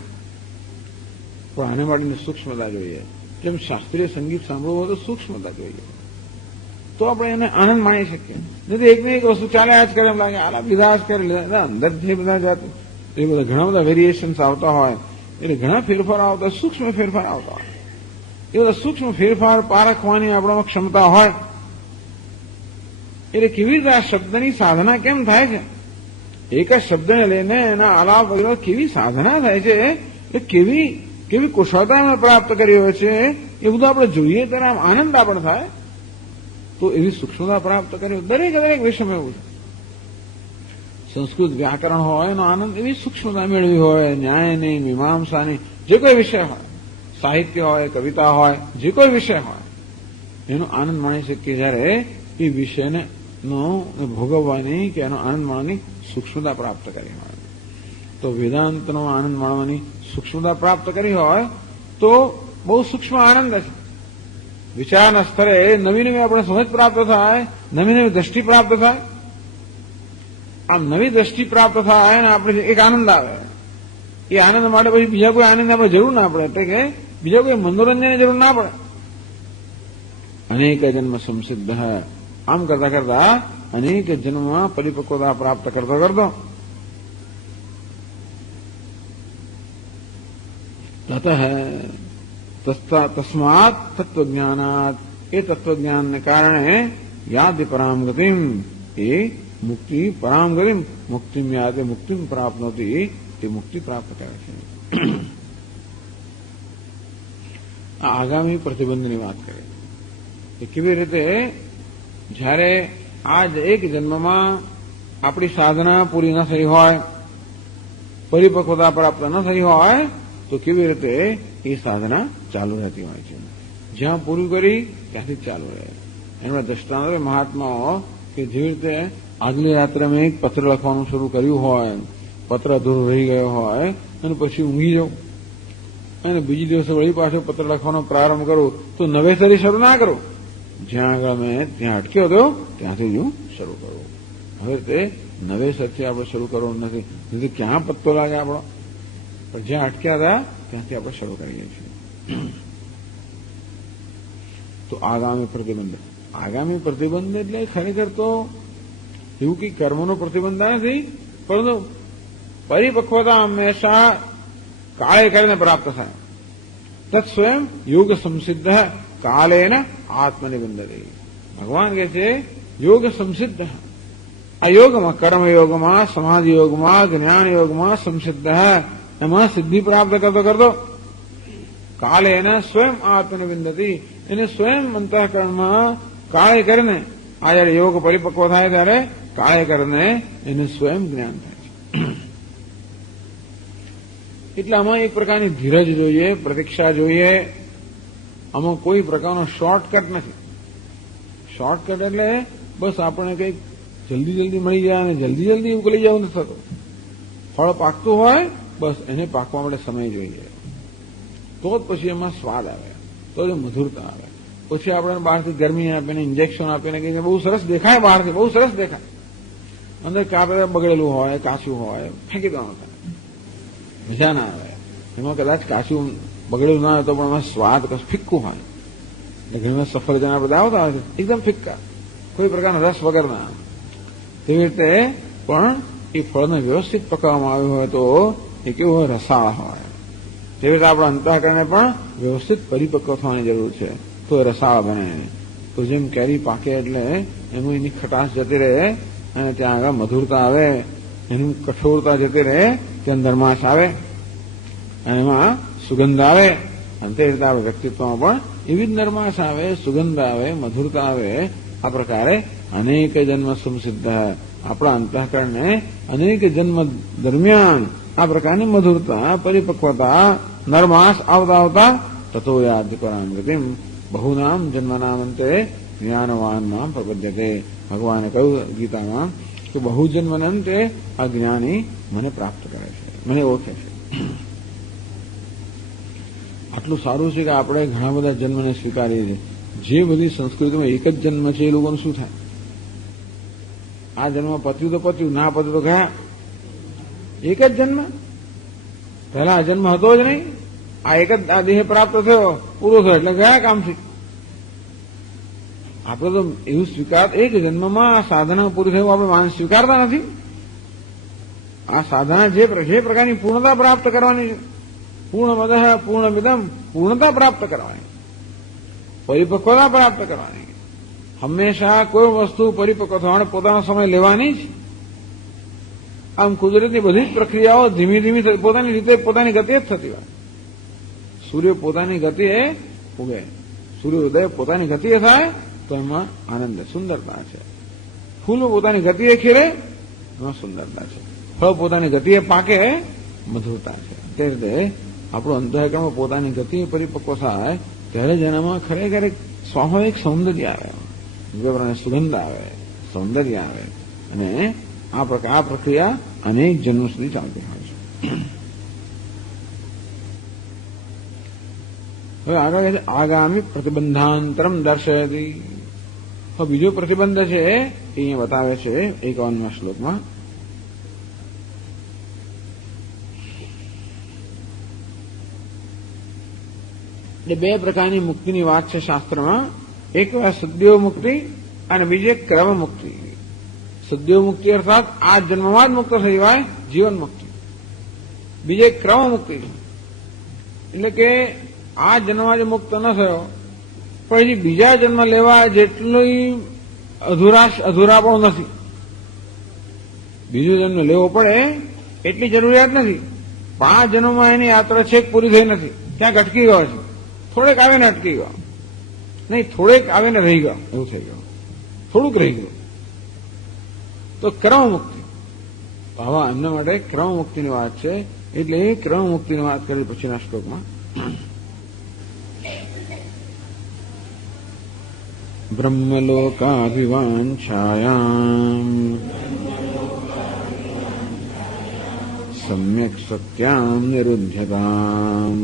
પણ આને માટેની સૂક્ષ્મતા જોઈએ. જેમ શાસ્ત્રીય સંગીત સાંભળવું હોય તો સૂક્ષ્મતા જોઈએ, તો આપણે એને આનંદ માણી શકીએ. નથી એક ને એક વસ્તુ ચાલ્યા જ કરે, એમ લાગે આલા લીધા જ કરે, અંદર જે બધા જાત એ બધા ઘણા બધા વેરિએશન્સ આવતા હોય, એટલે ઘણા ફેરફાર આવતા, સૂક્ષ્મ ફેરફાર આવતા હોય. એ બધા સૂક્ષ્મ ફેરફાર પારખવાની આપણામાં ક્ષમતા હોય, એટલે કેવી રીતે આ શબ્દની સાધના કેમ થાય છે? એક જ શબ્દને લઈને એના આલાપ વગેરે કેવી સાધના થાય છે, એટલે કેવી કુશળતા એમણે પ્રાપ્ત કરી હોય છે, એ બધું આપણે જોઈએ ત્યારે આમ આનંદ આપણે થાય. તો એવી સૂક્ષ્મતા પ્રાપ્ત કરી દરેક વિષયમાં એવું છે. સંસ્કૃત વ્યાકરણ હોય એનો આનંદ એવી સૂક્ષ્મતા મેળવી હોય, ન્યાયની, મીમાંસાની, જે કોઈ વિષય હોય, સાહિત્ય હોય, કવિતા હોય, જે કોઈ વિષય હોય, એનો આનંદ માણી શકીએ જ્યારે એ વિષયને ભોગવવાની કે એનો આનંદ માણવાની સૂક્ષ્મતા પ્રાપ્ત કરી હોય. તો વેદાંતનો આનંદ માણવાની સૂક્ષ્મતા પ્રાપ્ત કરી હોય તો બહુ સૂક્ષ્મ આનંદ છે. વિચારના સ્તરે નવી આપણે સમજ પ્રાપ્ત થાય, નવી દ્રષ્ટિ પ્રાપ્ત થાય. આમ નવી દ્રષ્ટિ પ્રાપ્ત થાય અને આપણે એક આનંદ આવે. એ આનંદ માટે પછી બીજા કોઈ આનંદ આપણે જરૂર ના પડે, એટલે કે બીજા કોઈ મનોરંજનની જરૂર ના પડે. અનેક જન્મ સંસિદ્ધ, આમ કરતા કરતા અનેક જન્મમાં પરિપક્વતા પ્રાપ્ત કરતો તસ્માત તત્વજ્ઞાનાત, એ તત્વજ્ઞાનને કારણે યાદ પરામ ગતિમ, એ મુક્તિ પરામ ગતિમ, મુક્તિમ યાદ મુક્તિમ પ્રાપ્નોતી, તે મુક્તિ પ્રાપ્ત કરે છે. આ આગામી પ્રતિબંધની વાત કરે કે કેવી રીતે જ્યારે આજ એક જન્મમાં આપણી સાધના પૂરી ન થઈ હોય, પરિપક્વતા પ્રાપ્ત ન થઈ હોય, તો કેવી રીતે એ સાધના ચાલુ રહેતી હોય છે. જ્યાં પૂરું કરી ત્યાંથી ચાલુ રહે. એના દ્રષ્ટાંત મહાત્માઓ કે જેવી રીતે આગલી રાત્રે એક પત્ર લખવાનું શરૂ કર્યું હોય, પત્ર અધૂરો રહી ગયો હોય અને પછી ઊંઘી જાઉં અને બીજી દિવસે વળી પાછો પત્ર લખવાનો પ્રારંભ કરું તો નવેસરી શરૂ ના કરું. જ્યાં આગળ મેં ત્યાં અટક્યો હતો ત્યાંથી જ હું શરૂ કરું. હવે તે નવેસરથી આપણે શરૂ કરવાનું નથી. ક્યાં પત્તો લાગે આપણો? પણ જ્યાં અટક્યા હતા ત્યાંથી આપણે શરૂ કરીએ છીએ. તો આગામી પ્રતિબંધ એટલે ખરેખર તો એવું કઈ કર્મનો પ્રતિબંધ નથી, પરંતુ પરિપક્વતા હંમેશા કાળે કરીને પ્રાપ્ત થાય. તત્ સ્વયં યોગ સંસિદ્ધ કાલેન આત્મનિબંધતે. ભગવાન કહે છે યોગ સંસિદ્ધ. આ યોગમાં, કર્મયોગમાં, સમાધિ યોગમાં, જ્ઞાન યોગમાં સંસિદ્ધ, એમાં સિદ્ધિ પ્રાપ્ત કરતો કાલેન સ્વયં આત્મનિબંધતે. એને સ્વયં અંતઃકરણમાં કાળે કરીને, આ જયારે યોગ પરિપક્વ થાય ત્યારે કાળે કરીને એને સ્વયં જ્ઞાન થાય છે. એટલે આમાં એક પ્રકારની ધીરજ જોઈએ, પ્રતીક્ષા જોઈએ. આમાં કોઈ પ્રકારનો શોર્ટકટ નથી. શોર્ટકટ એટલે બસ આપણને કંઈક જલ્દી મળી જાય અને જલ્દી ઉકલી જવું નથી થતું. ફળ પાકતું હોય, બસ એને પાકવા માટે સમય જોઈએ. તો જ પછી એમાં સ્વાદ આવે, તો જ મધુરતા આવે. પછી આપણે બહારથી ગરમી આપીને, ઇન્જેક્શન આપીને કહીને બહુ સરસ દેખાય, બહારથી બહુ સરસ દેખાય, અંદર કાપે બગડેલું હોય, કાચું હોય, ફેંકી દેવાનું થાય, મજા ના આવે. એમાં કદાચ કાચું બગડેલું ના હોય તો પણ એમાં સ્વાદ ફિક્કું હોય. એટલે ઘણીવાર સફરજન આપણે આવતા હોય છે એકદમ ફિક્કા, કોઈ પ્રકારનો રસ વગરના. તેવી રીતે પણ એ ફળને વ્યવસ્થિત પકાવવામાં આવ્યું હોય તો એ કેવું હોય, રસાળ હોય. તેવી રીતે આપણા અંતઃકરણને પણ વ્યવસ્થિત પરિપક્વ થવાની જરૂર છે, તો એ રસાળ બને. તો જેમ કેરી પાકે એટલે એમાં એની ખટાશ જતી રહે અને ત્યાં આગળ મધુરતા આવે, એની કઠોરતા જતી રહે, ત્યાં નરમાશ આવે અને એમાં સુગંધ આવે. અને તે રીતે આપણા વ્યક્તિત્વમાં પણ એવી જ નરમાશ આવે, સુગંધ આવે, મધુરતા આવે. આ પ્રકારે અનેક જન્મ સંસિદ્ધ, આપણા અંતઃકરણને અનેક જન્મ દરમિયાન આ પ્રકારની મધુરતા, પરિપક્વતા, નરમાશ આવતા તતો યાદ પરાંગતિમ બહુનામ જન્મનામ અંતે જ્ઞાનવાન નામ પ્રપદ્યતે. ભગવાને કહ્યું ગીતામાં કે બહુ જન્મને અંતે આ જ્ઞાની મને પ્રાપ્ત કરે છે, મને ઓળખે છે. આટલું સારું છે કે આપણે ઘણા બધા જન્મને સ્વીકારીએ છીએ. જે બધી સંસ્કૃતિમાં એક જ જન્મ છે એ લોકોનું શું થાય? આ જન્મ પત્યું તો પત્યું, ના પત્યું તો ગયા. એક જ જન્મ, પહેલા આ જન્મ હતો જ નહીં. આ એક જ આ દેહ પ્રાપ્ત થયો, પૂરો થયો એટલે ગયા કામથી. આપણે તો એવું સ્વીકાર, એક જન્મમાં આ સાધના પૂરી થયું આપણે માણસ સ્વીકારતા નથી. આ સાધના જે પ્રકારની પૂર્ણતા પ્રાપ્ત કરવાની છે, પૂર્ણમદ પૂર્ણમિદમ, પૂર્ણતા પ્રાપ્ત કરવાની, પરિપક્વતા પ્રાપ્ત કરવાની. હંમેશા કોઈ વસ્તુ પરિપક્વ થવા પોતાનો સમય લેવાની જ. આમ કુદરતની બધી જ પ્રક્રિયાઓ ધીમી પોતાની રીતે, પોતાની ગતિએ જ થતી હોય. સૂર્ય પોતાની ગતિએ ઉગે, સૂર્યોદય પોતાની ગતિએ થાય તો એમાં આનંદ, સુંદરતા છે. ફૂલો પોતાની ગતિએ ખીલે, એમાં સુંદરતા છે. ફળ પોતાની ગતિએ પાકે, મધુરતા છે. તે રીતે આપણું અંતઃકરણ પોતાની ગતિએ પરિપક્વ થાય ત્યારે જ એનામાં ખરેખર સ્વાભાવિક સૌંદર્ય આવે, સુગંધ આવે, સૌંદર્ય આવે. અને આ પ્રક્રિયા અનેક જન્મો સુધી ચાલતી હોય છે. હવે આગળ આગામી પ્રતિબંધાંતરમ દર્શયતી. હવે બીજો પ્રતિબંધ છે એ અહીંયા બતાવે છે 51મા શ્લોકમાં. એ બે પ્રકારની મુક્તિની વાત છે શાસ્ત્રમાં. એક સદ્યોગ મુક્તિ અને બીજી ક્રમ મુક્તિ. સદ્યોગ મુક્તિ અર્થાત આ જન્મમાં જ મુક્ત થઈ જાય, જીવન મુક્તિ. બીજે ક્રમ મુક્તિ એટલે કે આ જન્મમાં જે મુક્ત ન થયો પણ બીજા જન્મ લેવા જેટલું અધૂરા પણ નથી. બીજો જન્મ લેવો પડે એટલી જરૂરિયાત નથી. 5 જન્મમાં એની યાત્રા છેક પૂરી થઈ નથી, ક્યાંક અટકી ગયો છે. થોડેક આવીને અટકી ગયો, નહીં થોડેક આવીને રહી ગયો, એવું થઈ ગયું, થોડુંક રહી ગયું. તો ક્રમમુક્તિ, આવા એમના માટે ક્રમમુક્તિની વાત છે. એટલે એ ક્રમમુક્તિની વાત કરી પછીના શ્લોકમાં બ્રહ્મલોકાભિવાંછાયામ સમ્યક સત્યામ નિરુધ્યતામ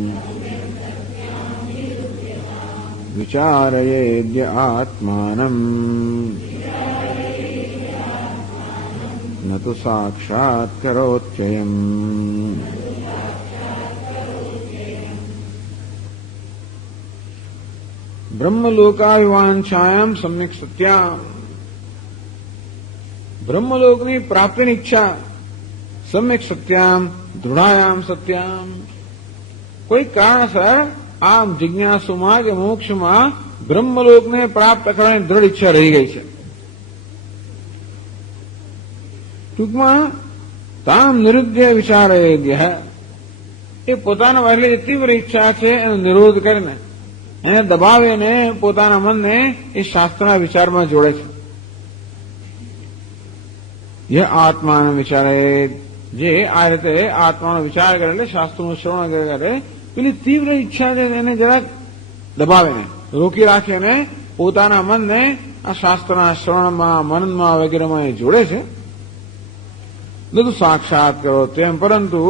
વિચારયેદ્ય આત્માનમ ન તો સાક્ષાત કરોત્યયમ. બ્રહ્મલોકાવિવાંછાયામ સમ્યક સત્યામ, બ્રહ્મલોકની પ્રાપ્તિની ઈચ્છા, સમ્યક સત્યામ દૃઢાયામ સત્યામ, કોઈ કારણસર આમ જિજ્ઞાસુમાં કે મોક્ષમાં બ્રહ્મલોકને પ્રાપ્ત કરવાની દ્રઢ ઈચ્છા રહી ગઈ છે. ટૂંકમાં તામ નિરુદ્ધ વિચારેદ્ય, એ પોતાના વહેલી તીવ્ર ઈચ્છા છે એનો નિરોધ કરીને, એને દબાવીને પોતાના મનને એ શાસ્ત્રના વિચારમાં જોડે છે. જે આત્માનો વિચારે, જે આ રીતે આત્માનો વિચાર કરે એટલે શાસ્ત્રનું શ્રવણ કરે, પેલી તીવ્ર ઈચ્છા છે એને જરાક દબાવીને રોકી રાખીને પોતાના મનને આ શાસ્ત્રના શ્રવણમાં મનનમાં વગેરેમાં એ જોડે છે. બધું સાક્ષાત કરો તેમ, પરંતુ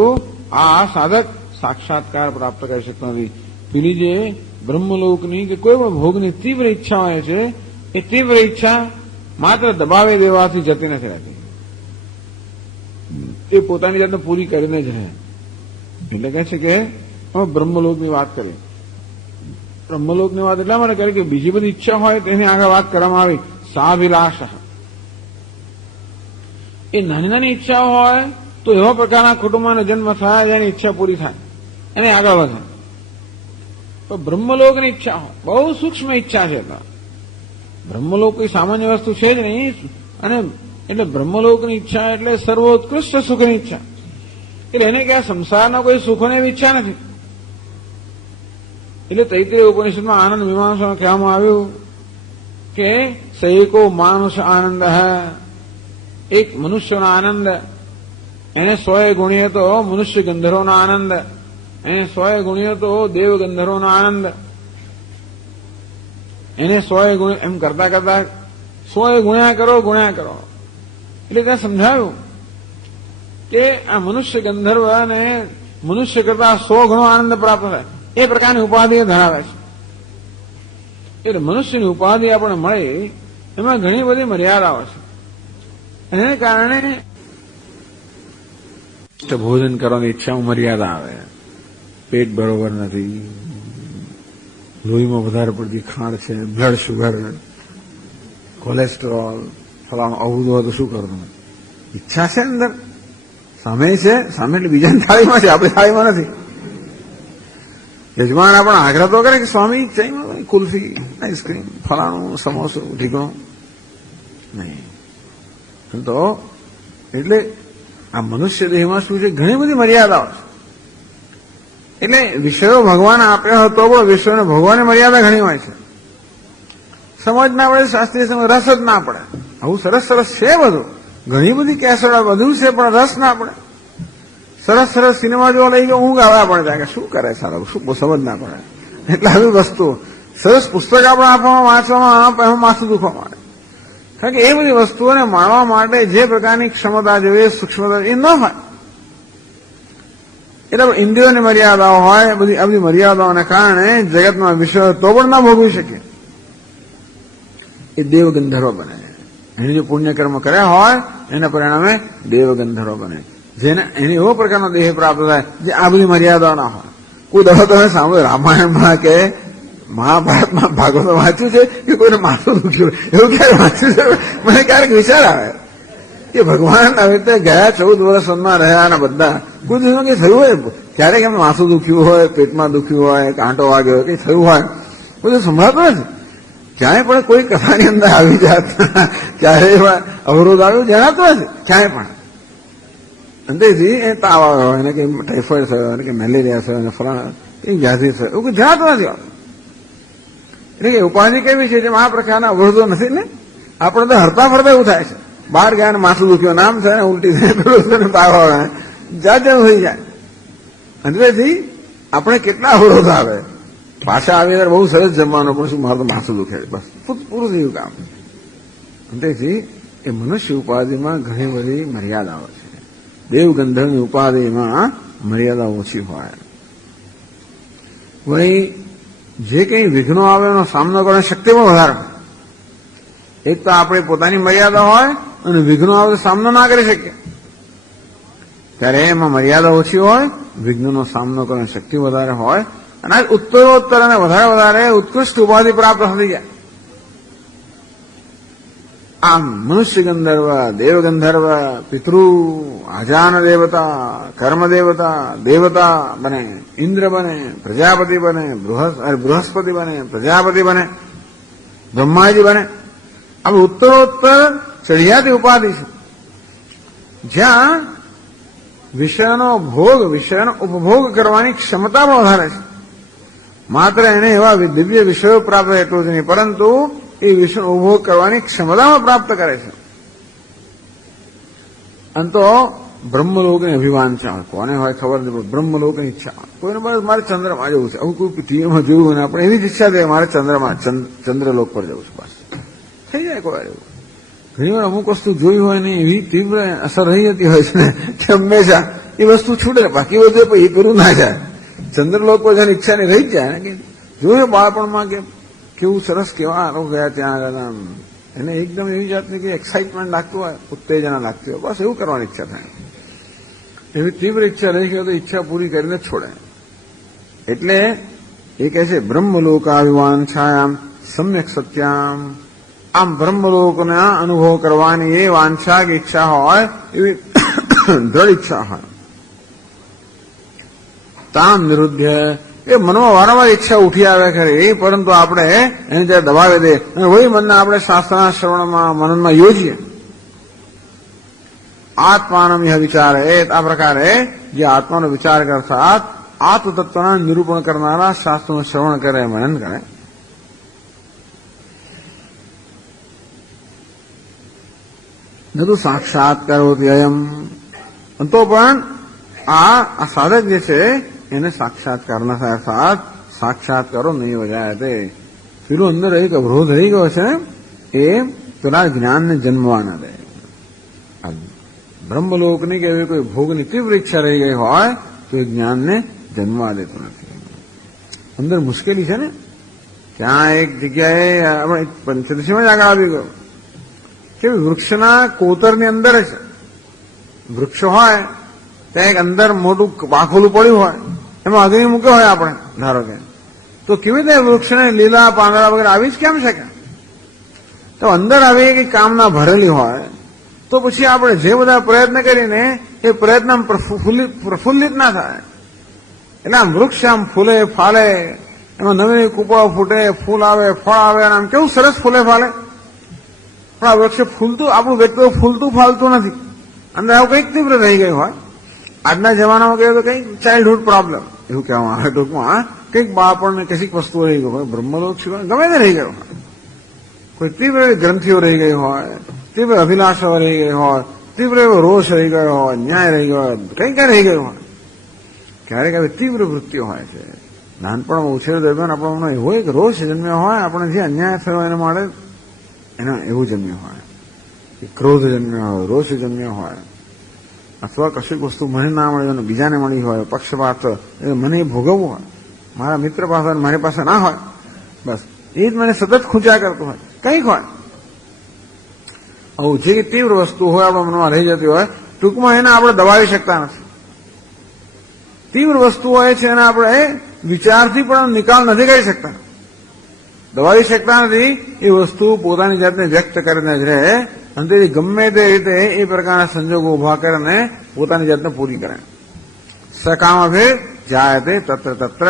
આ સાધક સાક્ષાત્કાર પ્રાપ્ત કરી શકતો નથી. પેલી જે બ્રહ્મલોકની કે કોઈ પણ ભોગની તીવ્ર ઈચ્છા હોય છે, એ તીવ્ર ઈચ્છા માત્ર દબાવી દેવાથી જતી નથી રહેતી, એ પોતાની જાતને પૂરી કરીને જ રહે. એટલે કહે છે કે બ્રહ્મલોકની વાત કરી. બ્રહ્મલોકની વાત એટલા માટે કરી કે બીજી બધી ઈચ્છા હોય તેની આગળ વાત કરવામાં આવી. સાભિલાષ, એ નાની નાની ઈચ્છા હોય તો એવા પ્રકારના કુટુંબનો જન્મ થાય જેની ઈચ્છા પૂરી થાય, એને આગળ વધે. તો બ્રહ્મલોકની ઈચ્છા હોય, બહુ સૂક્ષ્મ ઈચ્છા છે. બ્રહ્મલોક કોઈ સામાન્ય વસ્તુ છે જ નહીં. અને એટલે બ્રહ્મલોકની ઈચ્છા એટલે સર્વોત્કૃષ્ટ સુખની ઈચ્છા. એટલે એને કે આ સંસારના કોઈ સુખોની એવી ઈચ્છા નથી. એટલે તૈત્રીય ઉપનિષદમાં આનંદ મીમાંસામાં કહેવામાં આવ્યું કે સૈકો માનુષ આનંદ હૈ, એક મનુષ્યનો આનંદ, એને 100 ગુણીએ તો મનુષ્ય ગંધર્વોનો આનંદ, એને 100 ગુણીએ તો દેવ ગંધર્વોનો આનંદ, એને 100 ગુણ એમ કરતા કરતા 100 ગુણ્યા કરો. એટલે ત્યાં સમજાયું કે આ મનુષ્ય ગંધર્વ અને મનુષ્ય કરતા 100 ગણો આનંદ પ્રાપ્ત થાય એ પ્રકારની ઉપાધિ ધરાવે છે. એટલે મનુષ્યની ઉપાધિ આપણને મળે એમાં ઘણી બધી મર્યાદાઓ છે. એને કારણે ભોજન કરવાની ઈચ્છામાં મર્યાદા આવે, પેટ બરોબર નથી, લોહીમાં વધારે પડતી ખાંડ છે, બ્લડ શુગર, કોલેસ્ટ્રોલ, ફલાણું આવું હોય તો શું કરવું? ઈચ્છા છે અંદર, સામે છે, સામે એટલે બીજાની થાળીમાં છે, આપણી થાળીમાં નથી. યજમાન આપણે આગ્રહ તો કરે કે સ્વામી ચાઈમાં કુલ્ફી, આઈસ્ક્રીમ, ફલાણું, સમોસું, ઢીકણું નહીં. તો એટલે આ મનુષ્ય દેહમાં શું છે, ઘણી બધી મર્યાદાઓ છે. એટલે વિષયો ભગવાન આપ્યો હતો પણ વિષયોને ભોગવાની મર્યાદા ઘણી હોય છે. સમજ ના પડે, શાસ્ત્રીય સમજ, રસ જ ના પડે. આવું સરસ સરસ છે બધું, ઘણી બધી કેસર બધું છે, પણ રસ ના પડે. સરસ સરસ સિનેમા જોવા લઈ ગયો, ઊંઘ આવવા પડે કે શું કરે સારા, શું સમજ ના પડે. એટલે આવી વસ્તુ, સરસ પુસ્તક આપણે આપવામાં વાંચવામાં એમાં માથું દુખવા માંડે. કારણ કે એ બધી વસ્તુઓને માણવા માટે જે પ્રકારની ક્ષમતા જોઈએ, સૂક્ષ્મતા એ ન હોય. એટલે ઇન્દ્રિયોની મર્યાદાઓ હોય, બધી આ બધી મર્યાદાઓને કારણે જગતમાં વિષયો તો પણ ના ભોગવી શકીએ. એ દેવ ગંધર્વ બને. એને જો પુણ્યકર્મ કર્યા હોય એના પરિણામે દેવ ગંધર્વ બને, જેને એને એવો પ્રકારનો દેહ પ્રાપ્ત થાય જે આ બધી મર્યાદાઓ ના હોય. કોઈ દફા તમે સાંભળ્યું રામાયણમાં કે મહાભારતમાં ભાગવત વાંચ્યું છે કે કોઈને માથું દુખ્યું, એવું ક્યારે વાંચ્યું છે? મને ક્યારેક વિચાર આવે કે ભગવાન આવી રીતે ગયા 14 વર્ષ વનમાં રહ્યા અને બધા કોઈ દિવસમાં કંઈ થયું હોય, ક્યારેક એમ માથું દુખ્યું હોય, પેટમાં દુખ્યું હોય, કાંટો વાગ્યો હોય, કંઈ થયું હોય, બધું સંભળાતું નથી. ક્યાંય પણ કોઈ કથાની અંદર આવી જાત, ક્યારેય અવરોધ આવ્યો જણાતો નથી ક્યાંય પણ. અંદરથી એ તાવ આવ્યો હોય, એને કંઈ ટાઇફોઇડ થયો, એને કંઈ મેલેરિયા થયો, એને ફલાણા કંઈ વ્યાધિ થયો, એવું કંઈ જણાતું નથી. એટલે કે ઉપાધિ કેવી છે જેમ આ પ્રકારના અવરોધો નથી ને. આપણે તો હરતા ફરતા એવું થાય છે, બહાર ગયા ને માથું દુખ્યો, નામ થાય ને ઉલટી થાય, પેલું થાય ને તાવ આવે, જાત જાત થઈ જાય. અંદરથી આપણે કેટલા અવરોધ આવે. પાછા આવી ત્યારે બહુ સરસ જમવાનું, પણ શું મારું તો માથું દુખે, બસ પૂરું થયું કામ. અંતેથી એ મનુષ્ય ઉપાધિમાં ઘણી બધી મર્યાદાઓ છે. દેવ ગંધર્વની ઉપાધિમાં મર્યાદા ઓછી હોય. વળી જે કંઈ વિઘ્નો આવે એનો સામનો કરવાની શક્તિ પણ વધારે હોય. એક તો આપણી પોતાની મર્યાદા હોય અને વિઘ્નો આવે તો સામનો ના કરી શકીએ, ત્યારે એમાં મર્યાદા ઓછી હોય, વિઘ્નનો સામનો કરવાની શક્તિ વધારે હોય, અને ઉત્તરોત્તર અને વધારે ઉત્કૃષ્ટ ઉપાધિ પ્રાપ્ત થઈ જાય. આમ મનુષ્ય ગંધર્વ, દેવ ગંધર્વ, પિતૃ, આજાન દેવતા, કર્મ દેવતા, દેવતા બને, ઇન્દ્ર બને, પ્રજાપતિ બને, બૃહસ્પતિ બને, પ્રજાપતિ બને, બ્રહ્માજી બને. આ ઉત્તરોત્તર ચઢિયાતી ઉપાધિ છે, જ્યાં વિષયનો ભોગ, વિષયનો ઉપભોગ કરવાની ક્ષમતા પણ વધારે છે. માત્ર એને એવા દિવ્ય વિષયો પ્રાપ્ત એટલું જ નહીં, પરંતુ એ વિષયનો ઉપભોગ કરવાની ક્ષમતામાં પ્રાપ્ત કરે છે. અને તો બ્રહ્મલોકની અભિવાંછા હોય, કોને હોય ખબર નથી, બ્રહ્મલોકની ઈચ્છા હોય. કોઈને મારે ચંદ્રમાં જવું છે, આવું કોઈ ટીવીમાં જોયું હોય ને આપણે એવી જ ઈચ્છા થાય મારે ચંદ્રલોક પર જવું છે, બસ થઈ જાય. કોઈ એવું ઘણી વાર અમુક વસ્તુ જોઈ હોય ને એવી તીવ્ર અસર રહી જતી હોય છે ને તે હંમેશા એ વસ્તુ છૂટે, બાકી બધું એ કરવું ના જાય. ચંદ્રલોક પર જેની ઈચ્છા રહી જ જાય ને, કે જોયું બાળપણમાં કે કેવું સરસ, કેવા આરો ગયા ત્યાં આગળ, એને એકદમ એવી જાતની કે એક્સાઇટમેન્ટ લાગતું હોય, ઉત્તેજના લાગતી હોય, બસ એવું કરવાની ઈચ્છા થાય. એવી તીવ્ર ઈચ્છા રહી ગઈ તો ઈચ્છા પૂરી કરીને જ છોડે. એટલે એ કહે છે બ્રહ્મલોકાવિવાંછાયામ સમ્યક સત્યામ. આમ બ્રહ્મલોકના અનુભવ કરવાની એ વાંછા કે ઈચ્છા હોય, એવી દ્રઢ ઈચ્છા હોય. તામ નિરુદ્ધ, એ મનમાં વારંવાર ઈચ્છા ઉઠી આવે ખરી, પરંતુ આપણે એને જયારે દબાવી દે અને વહી મનને આપણે શાસ્ત્રના શ્રવણમાં મનનમાં યોજીએ. આત્માનમ યહ વિચાર, આ પ્રકારે જે આત્માનો વિચાર કરતા આત્મતત્વના નિરૂપણ કરનારા શાસ્ત્રોનું શ્રવણ કરે, મનન કરે. ન તો સાક્ષાત કરોતિ અયમ, તો પણ આ સાધક જે છે એને સાક્ષાત્કાર ના થાય, અર્થાત સાક્ષાત્કારો નહીં વજાય. તે પેલું અંદર એક અવરોધ રહી ગયો છે, એ પેલા જ્ઞાનને જન્મવા ના દે. બ્રહ્મલોકની કે એવી કોઈ ભોગની તીવ્ર ઈચ્છા રહી ગઈ હોય તો એ જ્ઞાનને જન્મવા દેતું નથી. અંદર મુશ્કેલી છે ને. ત્યાં એક જગ્યાએ આપણે પંચદશીમાં જ આગળ આવી ગયો કે વૃક્ષના કોતરની અંદર છે, વૃક્ષ હોય ત્યાં એક અંદર મોટું બાખોલું પડ્યું હોય, એમાં અગ્નિ મૂક્યો હોય આપણે ધારો કે, તો કેવી રીતે વૃક્ષને લીલા પાંદડા વગેરે આવી જ કેમ શકે? તો અંદર આવી કઈ કામના ભરેલી હોય તો પછી આપણે જે બધા પ્રયત્ન કરીને એ પ્રયત્ન પ્રફુલ્લિત ના થાય. એટલે આમ વૃક્ષ આમ ફૂલે ફાલે, એમાં નવી કૂપળો ફૂટે, ફૂલ આવે, ફળ આવે, અને આમ કેવું સરસ ફૂલે ફાલે. પણ આ વૃક્ષ ફૂલતું, આપણું વ્યક્તિ ફૂલતું ફાલતું નથી, અંદર આવું કંઈક તીવ્ર રહી ગયું હોય. આજના જમાનામાં કહીએ તો કંઈક ચાઇલ્ડહુડ પ્રોબ્લેમ એવું કહેવામાં આવે, ટૂંકમાં કંઈક બાળપણને કેટલીક વસ્તુઓ રહી ગયું હોય, બ્રહ્મલોક સિવાય ગમે તે રહી ગયું હોય. કોઈ તીવ્ર ગ્રંથિઓ રહી ગઈ હોય, તીવ્ર અભિલાષાઓ રહી ગઈ હોય, તીવ્ર એવો રોષ રહી ગયો હોય, ન્યાય રહી ગયો હોય, કંઈ કઈ રહી ગયું હોય. ક્યારેક આવી તીવ્ર વૃત્તિઓ હોય છે. નાનપણમાં ઉછેર દરમિયાન આપણને એવો એક રોષ જન્મ્યો હોય, આપણે જે અન્યાય થયો એને માટે એના એવું જન્મ્યું હોય, ક્રોધ જન્મ્યો હોય, રોષ જન્મ્યો હોય, અથવા કશીક વસ્તુ મને ના મળે અને બીજાને મળી હોય, પક્ષપાત મને એ ભોગવવું હોય, મારા મિત્ર પાસે મારી પાસે ના હોય, બસ એ જ મને સતત ખૂંચા કરતું હોય, કંઈક હોય. આવું જે તીવ્ર વસ્તુ હોય આપણા મનમાં રહી જતી હોય, ટૂંકમાં એને આપણે દબાવી શકતા નથી. તીવ્ર વસ્તુ હોય છે એને આપણે વિચારથી પણ નિકાલ નથી કરી શકતા, દબાવી શકતા નથી. એ વસ્તુ પોતાની જાતને વ્યક્ત કરીને જ રહે, અને તેથી ગમે તે રીતે એ પ્રકારના સંજોગો ઉભા કરીને પોતાની જાતને પૂરી કરે. સકામ ફેર જાય તે તત્ર તત્ર,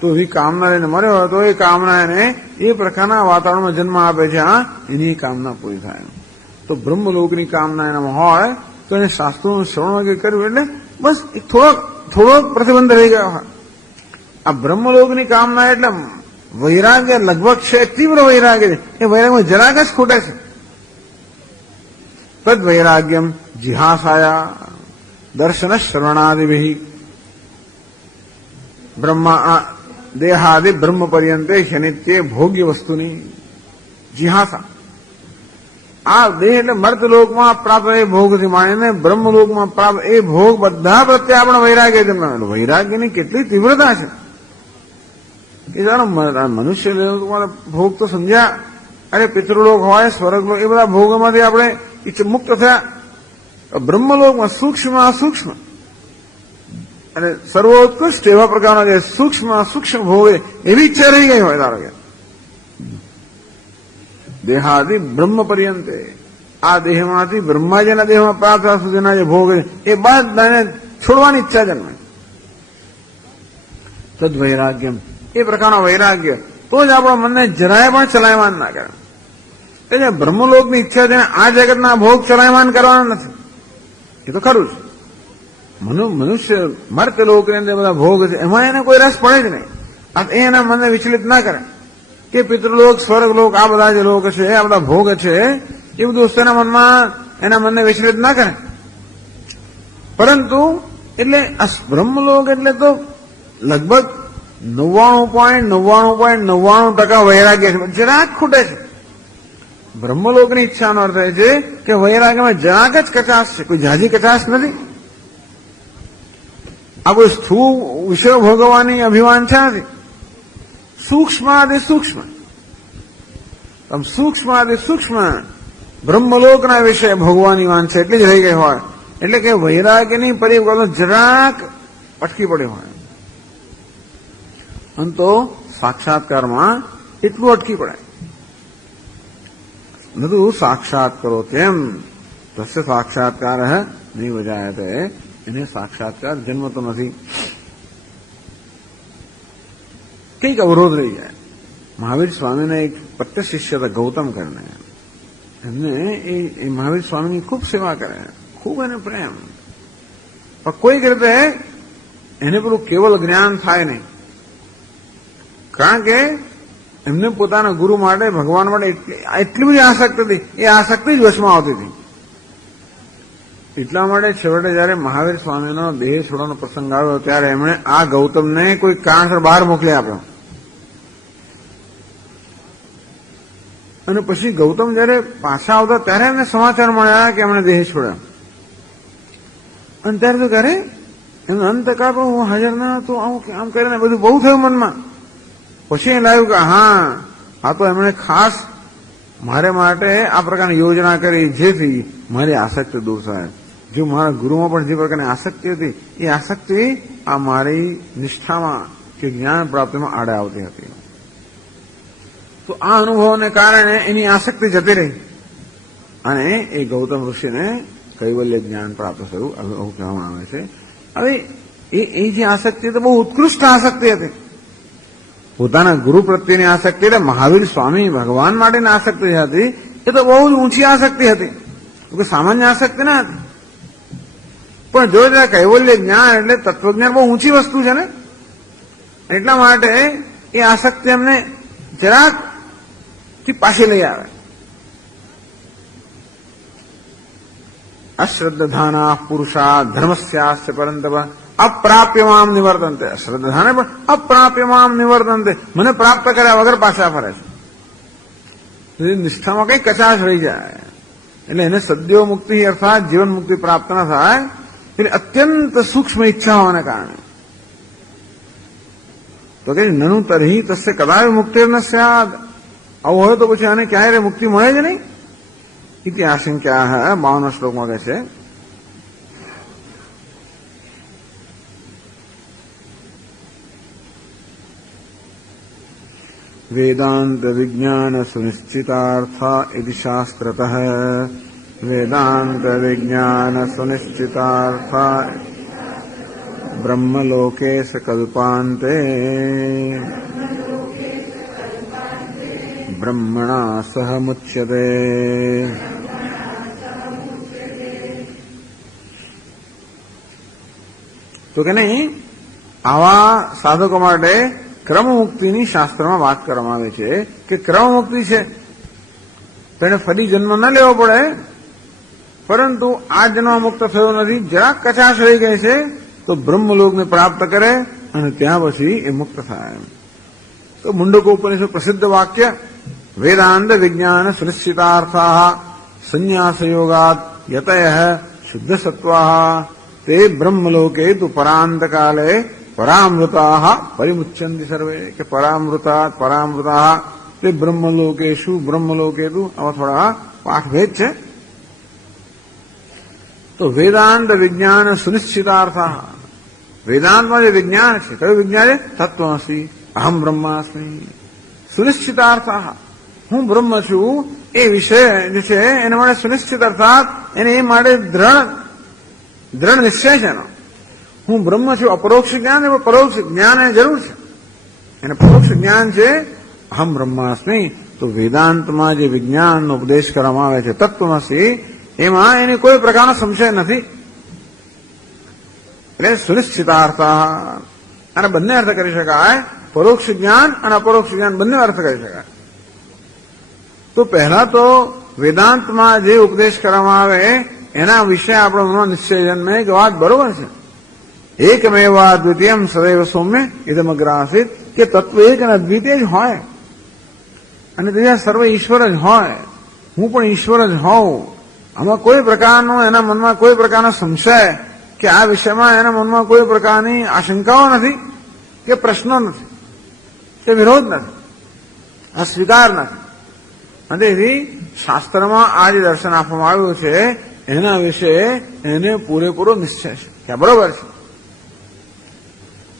તો એવી કામના લઈને મર્યો હોય તો એ કામના એને એ પ્રકારના વાતાવરણમાં જન્મ આપે છે, એની કામના પૂરી થાય. તો બ્રહ્મલોકની કામના એનામાં હોય તો એને શાસ્ત્રોનું શ્રવણ વગેરે કર્યું એટલે બસ થોડોક પ્રતિબંધ રહી ગયો હોય. આ બ્રહ્મલોકની કામના એટલે વૈરાગ્ય લગભગ છે, તીવ્ર વૈરાગ્ય છે. એ વૈરાગ્યમાં જરાક જ ખૂટે છે. તદ વૈરાગ્યમ જિહાસાયા દર્શન શ્રવણાદિભિ બ્રહ્મા દેહાદિ બ્રહ્મ પર્યંતે શનિત્ય ભોગ્ય વસ્તુની જિહાસા. આ દેહ એટલે મર્તલોકમાં પ્રાપ્ત એ ભોગથી માંડીને બ્રહ્મલોકમાં પ્રાપ્ત એ ભોગ બધા પ્રત્યે આપણે વૈરાગ્ય જન્માવેલું. વૈરાગ્યની કેટલી તીવ્રતા છે કે જાણો મનુષ્ય ભોગ તો સમજ્યા. અરે પિતૃલોક હોય, સ્વર્ગલોક, એ બધા ભોગોમાંથી આપણે મુક્ત થયા. બ્રહ્મલોકમાં સૂક્ષ્મ અસૂક્ષ્મ અને સર્વોત્કૃષ્ટ એવા પ્રકારના જે સૂક્ષ્મ અસૂક્ષ્મ ભોગ એવી ઈચ્છા રહી ગઈ હોય, ધારો કે દેહાદિ બ્રહ્મ પર્યંતે આ દેહમાંથી બ્રહ્માજીના દેહમાં પ્રાપ્ત થવા સુધીના જે ભોગ એ બધાને છોડવાની ઈચ્છા જન્મે. તદ વૈરાગ્યમ, એ પ્રકારનો વૈરાગ્ય તો જ આપણા મનને જરાય પણ ચલાયમાન ના કરે. એટલે બ્રહ્મલોકની ઈચ્છા છે આ જગતના ભોગ ચલાયમાન કરવાના નથી. એ તો ખરું છે. મનુષ્ય મર્તલોકની અંદર બધા ભોગ છે એમાં એને કોઈ રસ પડે જ નહીં. એ એના મનને વિચલિત ના કરે કે પિતૃલોક, સ્વર્ગલોક, આ બધા જે લોક છે, આ બધા ભોગ છે, એ બધું એના મનને વિચલિત ના કરે. પરંતુ એટલે આ બ્રહ્મલોક એટલે તો લગભગ 99.99% વૈરાગ્ય છે. જરાક ખૂટે છે. બ્રહ્મલોકની ઈચ્છાનો અર્થ એ છે કે વૈરાગ્યમાં જરાક જ કચાશ છે, કોઈ ઝાઝી કચાશ નથી. આ કોઈ સ્થૂળ વિષયો ભોગવવાની અભિમાન છે નથી. સૂક્ષ્માદિ સૂક્ષ્મ, સૂક્ષ્માદિ સૂક્ષ્મ બ્રહ્મલોકના વિષય ભોગવાની વાન છે એટલી જ રહી ગઈ હોય. એટલે કે વૈરાગ્યની પરિવર્તન જરાક અટકી પડી હોય. અને તો સાક્ષાત્કારમાં એટલું અટકી પડે. નતું સાક્ષાત કરો તેમ તસ્ય સાક્ષાત્કાર નહીં વજાયતે, એને સાક્ષાત્કાર જન્મતો નથી. કંઈક અવરોધ રહી જાય. મહાવીર સ્વામીને એક પ્રત્યક્ષ શિષ્ય હતા ગૌતમ કરીને. એમને એ મહાવીર સ્વામીની ખૂબ સેવા કરે, ખૂબ એને પ્રેમ, પણ કોઈક રીતે એને પેલું કેવલ જ્ઞાન થાય નહીં. કારણ કે એમને પોતાના ગુરુ માટે, ભગવાન માટે એટલી બધી આસક્તિ હતી, એ આસક્તિ જ વશમાં આવતી હતી. એટલા માટે છેવટે જયારે મહાવીર સ્વામીનો દેહ છોડવાનો પ્રસંગ આવ્યો ત્યારે એમણે આ ગૌતમને કોઈ કારણસર બહાર મોકલી આપ્યો. અને પછી ગૌતમ જયારે પાછા આવતા ત્યારે એમને સમાચાર મળ્યા કે એમણે દેહ છોડ્યો. અને ત્યારે તો કરે એનો અંતકાળ પણ હું હાજર ના હતો, આમ કરીને બધું બહુ થયું મનમાં. પછી એ લાગ્યું કે હા, આ તો એમણે ખાસ મારે માટે આ પ્રકારની યોજના કરી જેથી મારી આસક્તિ દૂર થાય. જો મારા ગુરુમાં પણ જે પ્રકારની આસક્તિ હતી એ આસક્તિ આ મારી નિષ્ઠામાં કે જ્ઞાન પ્રાપ્તિમાં આડે આવતી હતી. તો આ અનુભવને કારણે એની આસક્તિ જતી રહી અને એ ગૌતમ ઋષિને કૈવલ્ય જ્ઞાન પ્રાપ્ત થયું એવું કહેવામાં આવે છે. હવે એ જે આસક્તિ તો બહુ ઉત્કૃષ્ટ આસક્તિ હતી. પોતાના ગુરુ પ્રત્યેની આસક્તિ એટલે મહાવીર સ્વામી ભગવાન માટેની આસક્તિ હતી એ તો બહુ જ ઊંચી આસક્તિ હતી, સામાન્ય આસક્તિ ના હતી. પણ જો કૈવલ્ય જ્ઞાન એટલે તત્વજ્ઞાન બહુ ઊંચી વસ્તુ છે ને, એટલા માટે એ આસક્તિ એમને જરાક થી પાછી લઈ આવે. અશ્રદ્ધાના પુરુષા ધર્મસ્યાસ્ય પરંતપ અપ્રાપ્યમામ નિવર્તનતે. શ્રદ્ધાને પણ અપ્રાપ્યમામ નિવર્તનતે, મને પ્રાપ્ત કર્યા વગર પાછા ફરે છે. નિષ્ઠામાં કઈ કચાશ રહી જાય એટલે એને સદ્યો મુક્તિ અર્થાત જીવન મુક્તિ પ્રાપ્ત ન થાય. એટલે અત્યંત સૂક્ષ્મ ઈચ્છા હોવાને કારણે તો કે નનુ તરહી તસ્ય કદાચ મુક્તિ ન સ્યાદ. આવું હોય તો પછી આને ક્યાંય મુક્તિ મળે જ નહીં. ઇતિ આશંકા 52 શ્લોકમાં કહે છે વેદાંત વિજ્ઞાન સુનિશ્ચિતાર્થા ઇતિ શાસ્ત્રતઃ. વેદાંત વિજ્ઞાન સુનિશ્ચિતાર્થા બ્રહ્મલોકે કલ્પાંતે બ્રહ્મણા સહ મુચ્યતે. તો કે નહીં, આવા સાધકો માટે ક્રમમુક્તિની શાસ્ત્રમાં વાત કરવામાં આવે છે કે ક્રમમુક્તિ છે, તેને ફરી જન્મ ન લેવો પડે, પરંતુ આ જન્મ મુક્ત થયો નથી, જરાક કચાશ રહી ગઈ છે, તો બ્રહ્મલોકને પ્રાપ્ત કરે અને ત્યાં પછી એ મુક્ત થાય. તો મુંડકોપનિષદ પ્રસિદ્ધ વાક્ય વેદાંત વિજ્ઞાન સુનિશ્ચિતાર્થા સંન્યાસયોગાત યતયઃ શુદ્ધ સત્વાઃ તે બ્રહ્મલોકે તુ પરાંતકાલે પરામૃતાઃ પરિમુચ્યંતિ સર્વે કે પરામૃતાઃ તે બ્રહ્મલોકેષુ બ્રહ્મલોકે તુ આવા થોડા પાઠભેદ છે. તો વેદાંત વિજ્ઞાન સુનિશ્ચિતાર્થા, વેદાંતમાં જે વિજ્ઞાન છે, કયું વિજ્ઞાન છે? તત્વમસી અહમ બ્રહ્માસ્મિ. સુનિશ્ચિતાર્થા, હું બ્રહ્મ છું એ વિષય જે છે એના માટે સુનિશ્ચિત, અર્થાત એને એ માટે દ્રઢ નિશ્ચય છે એનો. હું બ્રહ્મ છું. અપરોક્ષ જ્ઞાન એ પરોક્ષ જ્ઞાન એ જરૂર છે. એને પરોક્ષ જ્ઞાન છે અહમ બ્રહ્માસ્મિ. તો વેદાંતમાં જે વિજ્ઞાનનો ઉપદેશ કરવામાં આવે છે તત્વમસી, એમાં એની કોઈ પ્રકારનો સંશય નથી. એટલે સુનિશ્ચિતાર્થા, અને બંને અર્થ કરી શકાય, પરોક્ષ જ્ઞાન અને અપરોક્ષ જ્ઞાન બંને અર્થ કરી શકાય. તો પહેલા તો વેદાંતમાં જે ઉપદેશ કરવામાં આવે એના વિશે આપણો મનમાં નિશ્ચય જન્મે કે વાત બરોબર છે. એકમેવા દ્વિતીયમ સદૈવ સૌમ્ય ઇદમગ્રાસિત, કે તત્વ એક અને અદ્વિતીય જ હોય અને ત્યાં સર્વ ઈશ્વર જ હોય, હું પણ ઈશ્વર જ હોઉં. આમાં કોઈ પ્રકારનો એના મનમાં કોઈ પ્રકારનો સંશય કે આ વિષયમાં એના મનમાં કોઈ પ્રકારની આશંકાઓ નથી કે પ્રશ્નો નથી કે વિરોધ નથી, અસ્વીકાર નથી. અને તેથી શાસ્ત્રમાં આ જે દર્શન આપવામાં આવ્યું છે એના વિશે એને પૂરેપૂરો નિશ્ચય છે કે બરોબર છે.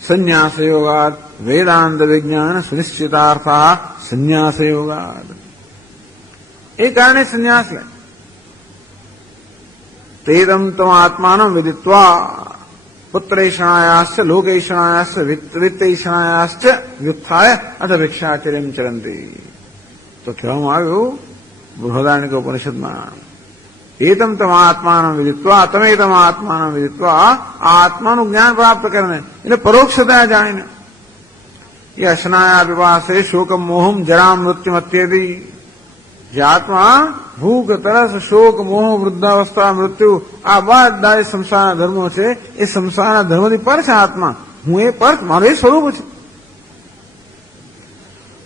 સંન્યાસયોગાદ વેદાંત વિજ્ઞાન સુનિશ્ચિતાર્થા સંન્યાસયોગાદ, એ કારણે સંન્યાસ લે. તેદમ તમ આત્માનમ વિદિત્વા પુત્રૈષણાયાશ્ચ લોકૈષણાયાશ્ચ વિત્તૈષણાયાશ્ચ વ્યુત્થાય અથ ભિક્ષાચર્યમ ચરંતી. તો કહેવામાં આવ્યું બૃહદારણ્યક ઉપનિષદમાં, એતમ તમ આત્માનમ વિદિત્વા, તમે તમ આત્માનમ વિદિત્વા, આ આત્માનું જ્ઞાન પ્રાપ્ત કરીને એટલે પરોક્ષતા જાણીને, એ અશનાયા વિવાસે શોકમ મોહમ જરા મૃત્યુમત્યેતિ, જે આત્મા ભૂખ તરસ શોક મોહ વૃદ્ધાવસ્થા મૃત્યુ આ બધા સંસારના ધર્મો છે, એ સંસારના ધર્મથી પર છે આત્મા. હું એ પર, મારું એ સ્વરૂપ છે.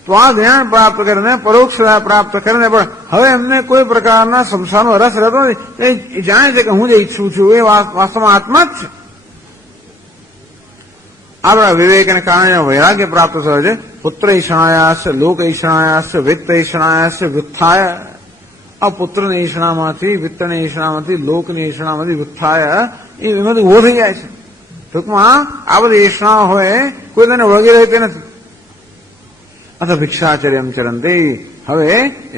તો આ જ્ઞાન પ્રાપ્ત કરીને પરોક્ષતા પ્રાપ્ત કરીને પણ હવે એમને કોઈ પ્રકારના સંસારનો રસ રહેતો નથી. એ જાણે છે કે હું જે ઈચ્છું છું એ વાસ્તવમાં આત્મા જ છે. આપણા વિવેકને કારણે વૈરાગ્ય પ્રાપ્ત થયો છે. પુત્રૈષણાયાશ્ચ લોકૈષણાયાશ્ચ વિત્તૈષણાયાશ્ચ વ્યુત્થાય, આ પુત્રની ઈષણામાંથી, વિત્તની ઈષણામાંથી, લોકની ઈષણામાંથી વ્યુત્થાય, એમાંથી ઉભો થઈ જાય છે. ટૂંકમાં આ બધી ઈષણાઓ હોય કોઈ તેને વળગી રહેતી નથી. અથવા ભિક્ષાચર્યમ ચરંતી, હવે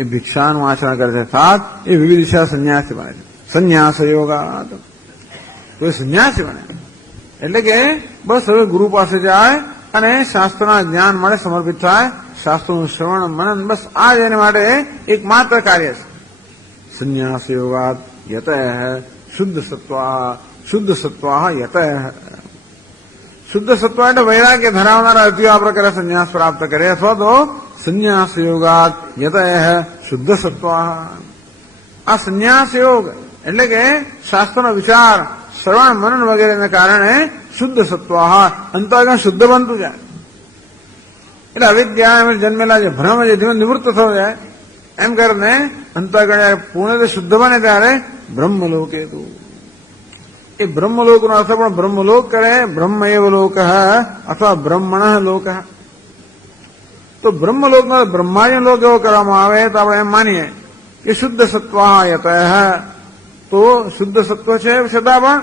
એ ભિક્ષાનું આચરણ કરે છે, સાત એ વિવિધ દિશા સંન્યાસી બને છે. સંન્યાસ યોગાત, કોઈ સંન્યાસી બને એટલે કે બસ હવે ગુરુ પાસે જાય અને શાસ્ત્રના જ્ઞાન માટે સમર્પિત થાય, શાસ્ત્રોનું શ્રવણ મનન, બસ આ જ એને માટે એકમાત્ર કાર્ય છે. સંન્યાસ યોગાત યતઃ શુદ્ધ સત્વા યતઃ. શુદ્ધ સત્વ એટલે વૈરાગ્ય ધરાવનારા વ્યક્તિઓ આ પ્રકારે સંન્યાસ પ્રાપ્ત કરે, અથવા તો સંન્યાસ યોગાત યતઃ શુદ્ધ સત્વ. આ સંન્યાસ યોગ એટલે કે શાસ્ત્રનો વિચાર શ્રવણ મનન વગેરેને કારણે શુદ્ધ સત્વ, અંતઃકરણ શુદ્ધ બનતું જાય. એટલે અવિદ્યા જન્મેલા જે ભ્રમ જે ધીમે નિવૃત્ત થયો જાય એમ કરીને અંતઃકરણ પૂર્ણ શુદ્ધ બને ત્યારે બ્રહ્મલોકે તું. એ બ્રહ્મલોકનો અર્થ પણ બ્રહ્મલોક કરે, બ્રહ્મ એવ લોક અથવા બ્રહ્મણ લોક. તો બ્રહ્મલોકનો બ્રહ્માજી લોક એવો કરવામાં આવે તો આપણે એમ માનીએ કે શુદ્ધ સત્વાયત, તો શુદ્ધ સત્વ છે છતાં પણ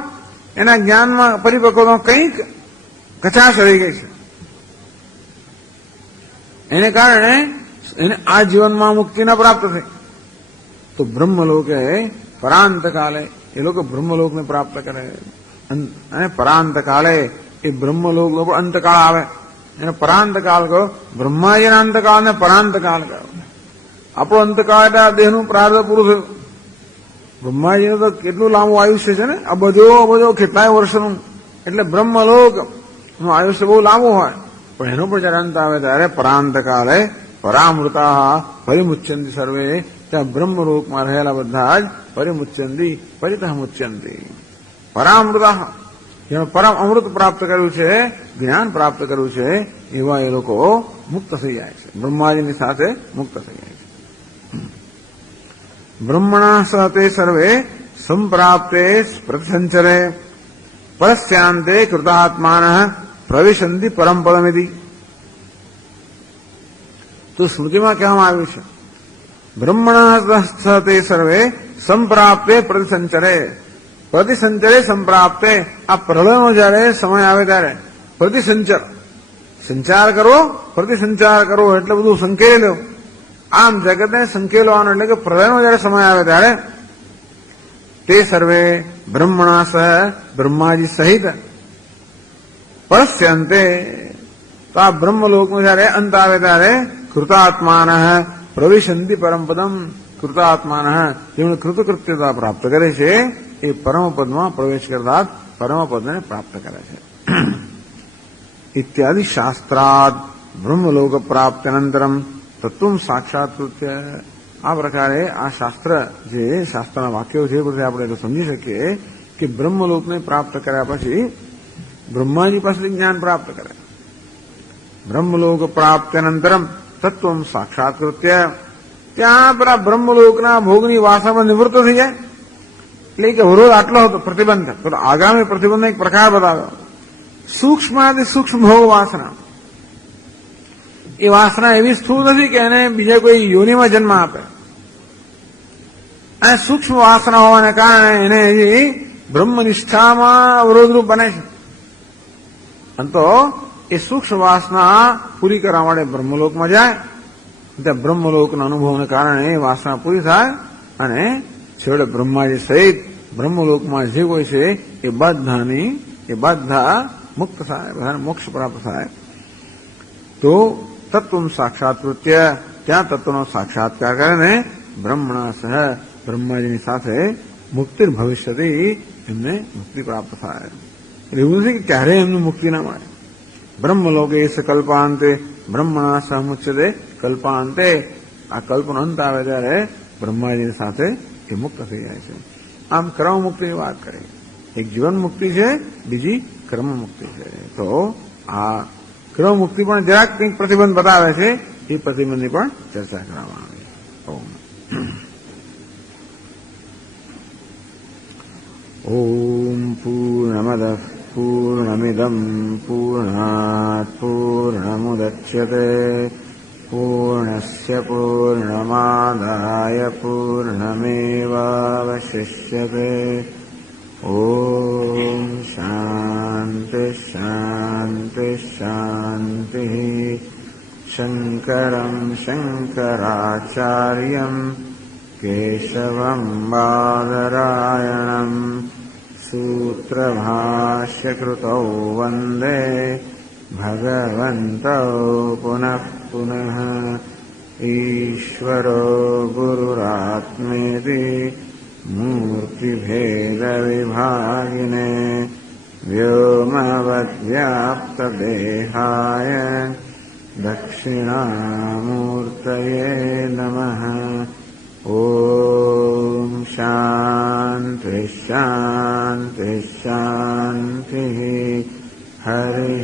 એના જ્ઞાનમાં પરિપક્વનો કંઈક કચાશ રહી ગઈ છે. એને કારણે એને આ જીવનમાં મુક્તિ ન પ્રાપ્ત થઈ. તો બ્રહ્મલોકે પરાંતકાલે એ લોકો બ્રહ્મલોકને પ્રાપ્ત કરે. અને પરાંતકાલે એ બ્રહ્મલોકનો પણ અંતકાળ આવે, એને પરાંતકાળ કહો. બ્રહ્માજીના અંતકાળ ને પરાંતકાળ કહો. આપણો અંતકાળ એટલે દેહનું પ્રારબ્ધ પૂરું થયું. બ્રહ્માજીનું તો કેટલું લાંબુ આયુષ્ય છે ને, આ બધો કેટલાય વર્ષનું. એટલે બ્રહ્મલોકનું આયુષ્ય બહુ લાંબુ હોય. પણ એનો પણ જ્યારે અંત આવે ત્યારે પરાંત કાલે પરામૃતા પરિમુચ્યંતી સર્વે, ત્યાં બ્રહ્મલોકમાં રહેલા બધા જ પરિમુચ્યંતી પરિતઃ મુચ્યંતી. પરામૃતા જેણે પરમ અમૃત પ્રાપ્ત કર્યું છે, જ્ઞાન પ્રાપ્ત કર્યું છે, એવા એ લોકો મુક્ત થઈ જાય છે, બ્રહ્માજીની સાથે મુક્ત થઈ જાય છે. બ્રહ્મણા સહતે સર્વે સંપ્રાપ્તે પ્રતિસંચરે પરસ્યાંતે કૃતાત્માન પ્રવિશંતિ પરમ પદમિતિ. તો સ્મૃતિમાં કહેવામાં આવ્યું છે બ્રહ્મણા સહતે સર્વે સંપ્રાપ્તે પ્રતિસંચરે. પ્રતિસંચરે સંપ્રાપ્તે, આ પ્રલયનો જયારે સમય આવે ત્યારે પ્રતિસંચર, સંચાર કરવો, પ્રતિસંચાર કરવો એટલે બધું સંકેલી લો. આમ જગતને સંકેલવાનો એટલે કે પ્રલયનો જયારે સમય આવે ત્યારે તે સર્વે બ્રહ્મણા સહ, બ્રહ્માજી સહિત પરસ્યંતે, તો આ બ્રહ્મલોકનો જયારે અંત આવે ત્યારે કૃતાત્માન પ્રવિશંતિ પરમપદમ. કૃતાત્માન જેમણે કૃતકૃત્યતા પ્રાપ્ત કરે છે એ પરમપદમાં પ્રવેશ કરતા પરમપદને પ્રાપ્ત કરે છે. ઇત્યાદિ શાસ્ત્રાદ બ્રહ્મલોક પ્રાપ્ત્યનંતરમ તત્વ સાક્ષાત્કૃત્ય. આ પ્રકારે આ શાસ્ત્ર, જે શાસ્ત્રના વાક્યો છે એ આપણે સમજી શકીએ કે બ્રહ્મલોકને પ્રાપ્ત કર્યા પછી બ્રહ્માજી પાસેથી જ્ઞાન પ્રાપ્ત કરે. બ્રહ્મલોક પ્રાપ્ત્યનંતરમ તત્વ સાક્ષાત્કૃત્ય, ત્યાં પેલા બ્રહ્મલોકના ભોગની વાસનામાં નિવૃત્ત થઈ જાય. એટલે કે વિરોધ આટલો હતો પ્રતિબંધ, તો આગામી પ્રતિબંધ એક પ્રકાર બતાવ્યો. સૂક્ષ્માથી સૂક્ષ્મ ભોગ વાસના, એ વાસના એવી સ્થૂળ નથી કે એને બીજા કોઈ યોનિમાં જન્મ આપે. અને સૂક્ષ્મ વાસના હોવાને કારણે એને હજી બ્રહ્મનિષ્ઠામાં અવરોધરૂપ બને છે. અને તો એ સૂક્ષ્મ વાસના પૂરી કરવા માટે બ્રહ્મલોકમાં જાય. ત્યાં બ્રહ્મલોકના અનુભવને કારણે એ વાસના પૂરી થાય અને છેવટે બ્રહ્માજી સહિત બ્રહ્મલોકમાં જે કોઈ છે એ બધા મુક્ત થાય, બધાને મોક્ષ પ્રાપ્ત થાય. તો તત્વ સાક્ષાત્કૃત્ય, ત્યાં તત્વનો સાક્ષાત્કાર કરીને બ્રહ્મણા સહ, બ્રહ્માજીની સાથે મુક્તિ ભવિષ્યથી એમને મુક્તિ પ્રાપ્ત થાય. એટલે એવું નથી કે ક્યારેય એમને મુક્તિ ના મળે. બ્રહ્મલોકે કલ્પાંતે બ્રહ્મણા સહ મુચ્યતે કલ્પાંતે, આ કલ્પનો અંત આવે ત્યારે બ્રહ્માજીની સાથે એ મુક્ત થઈ જાય છે. આમ ક્રમ મુક્તિની વાત કરી. એક જીવન મુક્તિ છે, બીજી ક્રમ મુક્તિ છે. તો આ ક્રમ મુક્તિ પણ જરાક કંઈક પ્રતિબંધ બતાવે છે, એ પ્રતિબંધની પણ ચર્ચા કરવામાં આવી. ઓમ પૂર્ણમદ પૂર્ણમિદમ પૂર્ણાત પૂર્ણમુદચ્યતે પૂર્ણસ્ય પૂર્ણમાદાય પૂર્ણમેવાવશિષ્યતે. ઓમ શાંતિ શાંતિ શાંતિ. શંકરં શંકરાચાર્યં કેશવં બાદરાયણં સૂત્રભાષ્યકૃતૌ વંદે ભગવन्तौ પુનઃ પુનઃ. ઈશ્વરો ગુરુરાત્મેતિ મૂર્તિભેદવિભાગિને વ્યોમવદ્વ્યાપ્તદેહાય દક્ષિણામૂર્તયે નમઃ. ઓમ શાંતિ શાંતિ શાંતિ. હરિ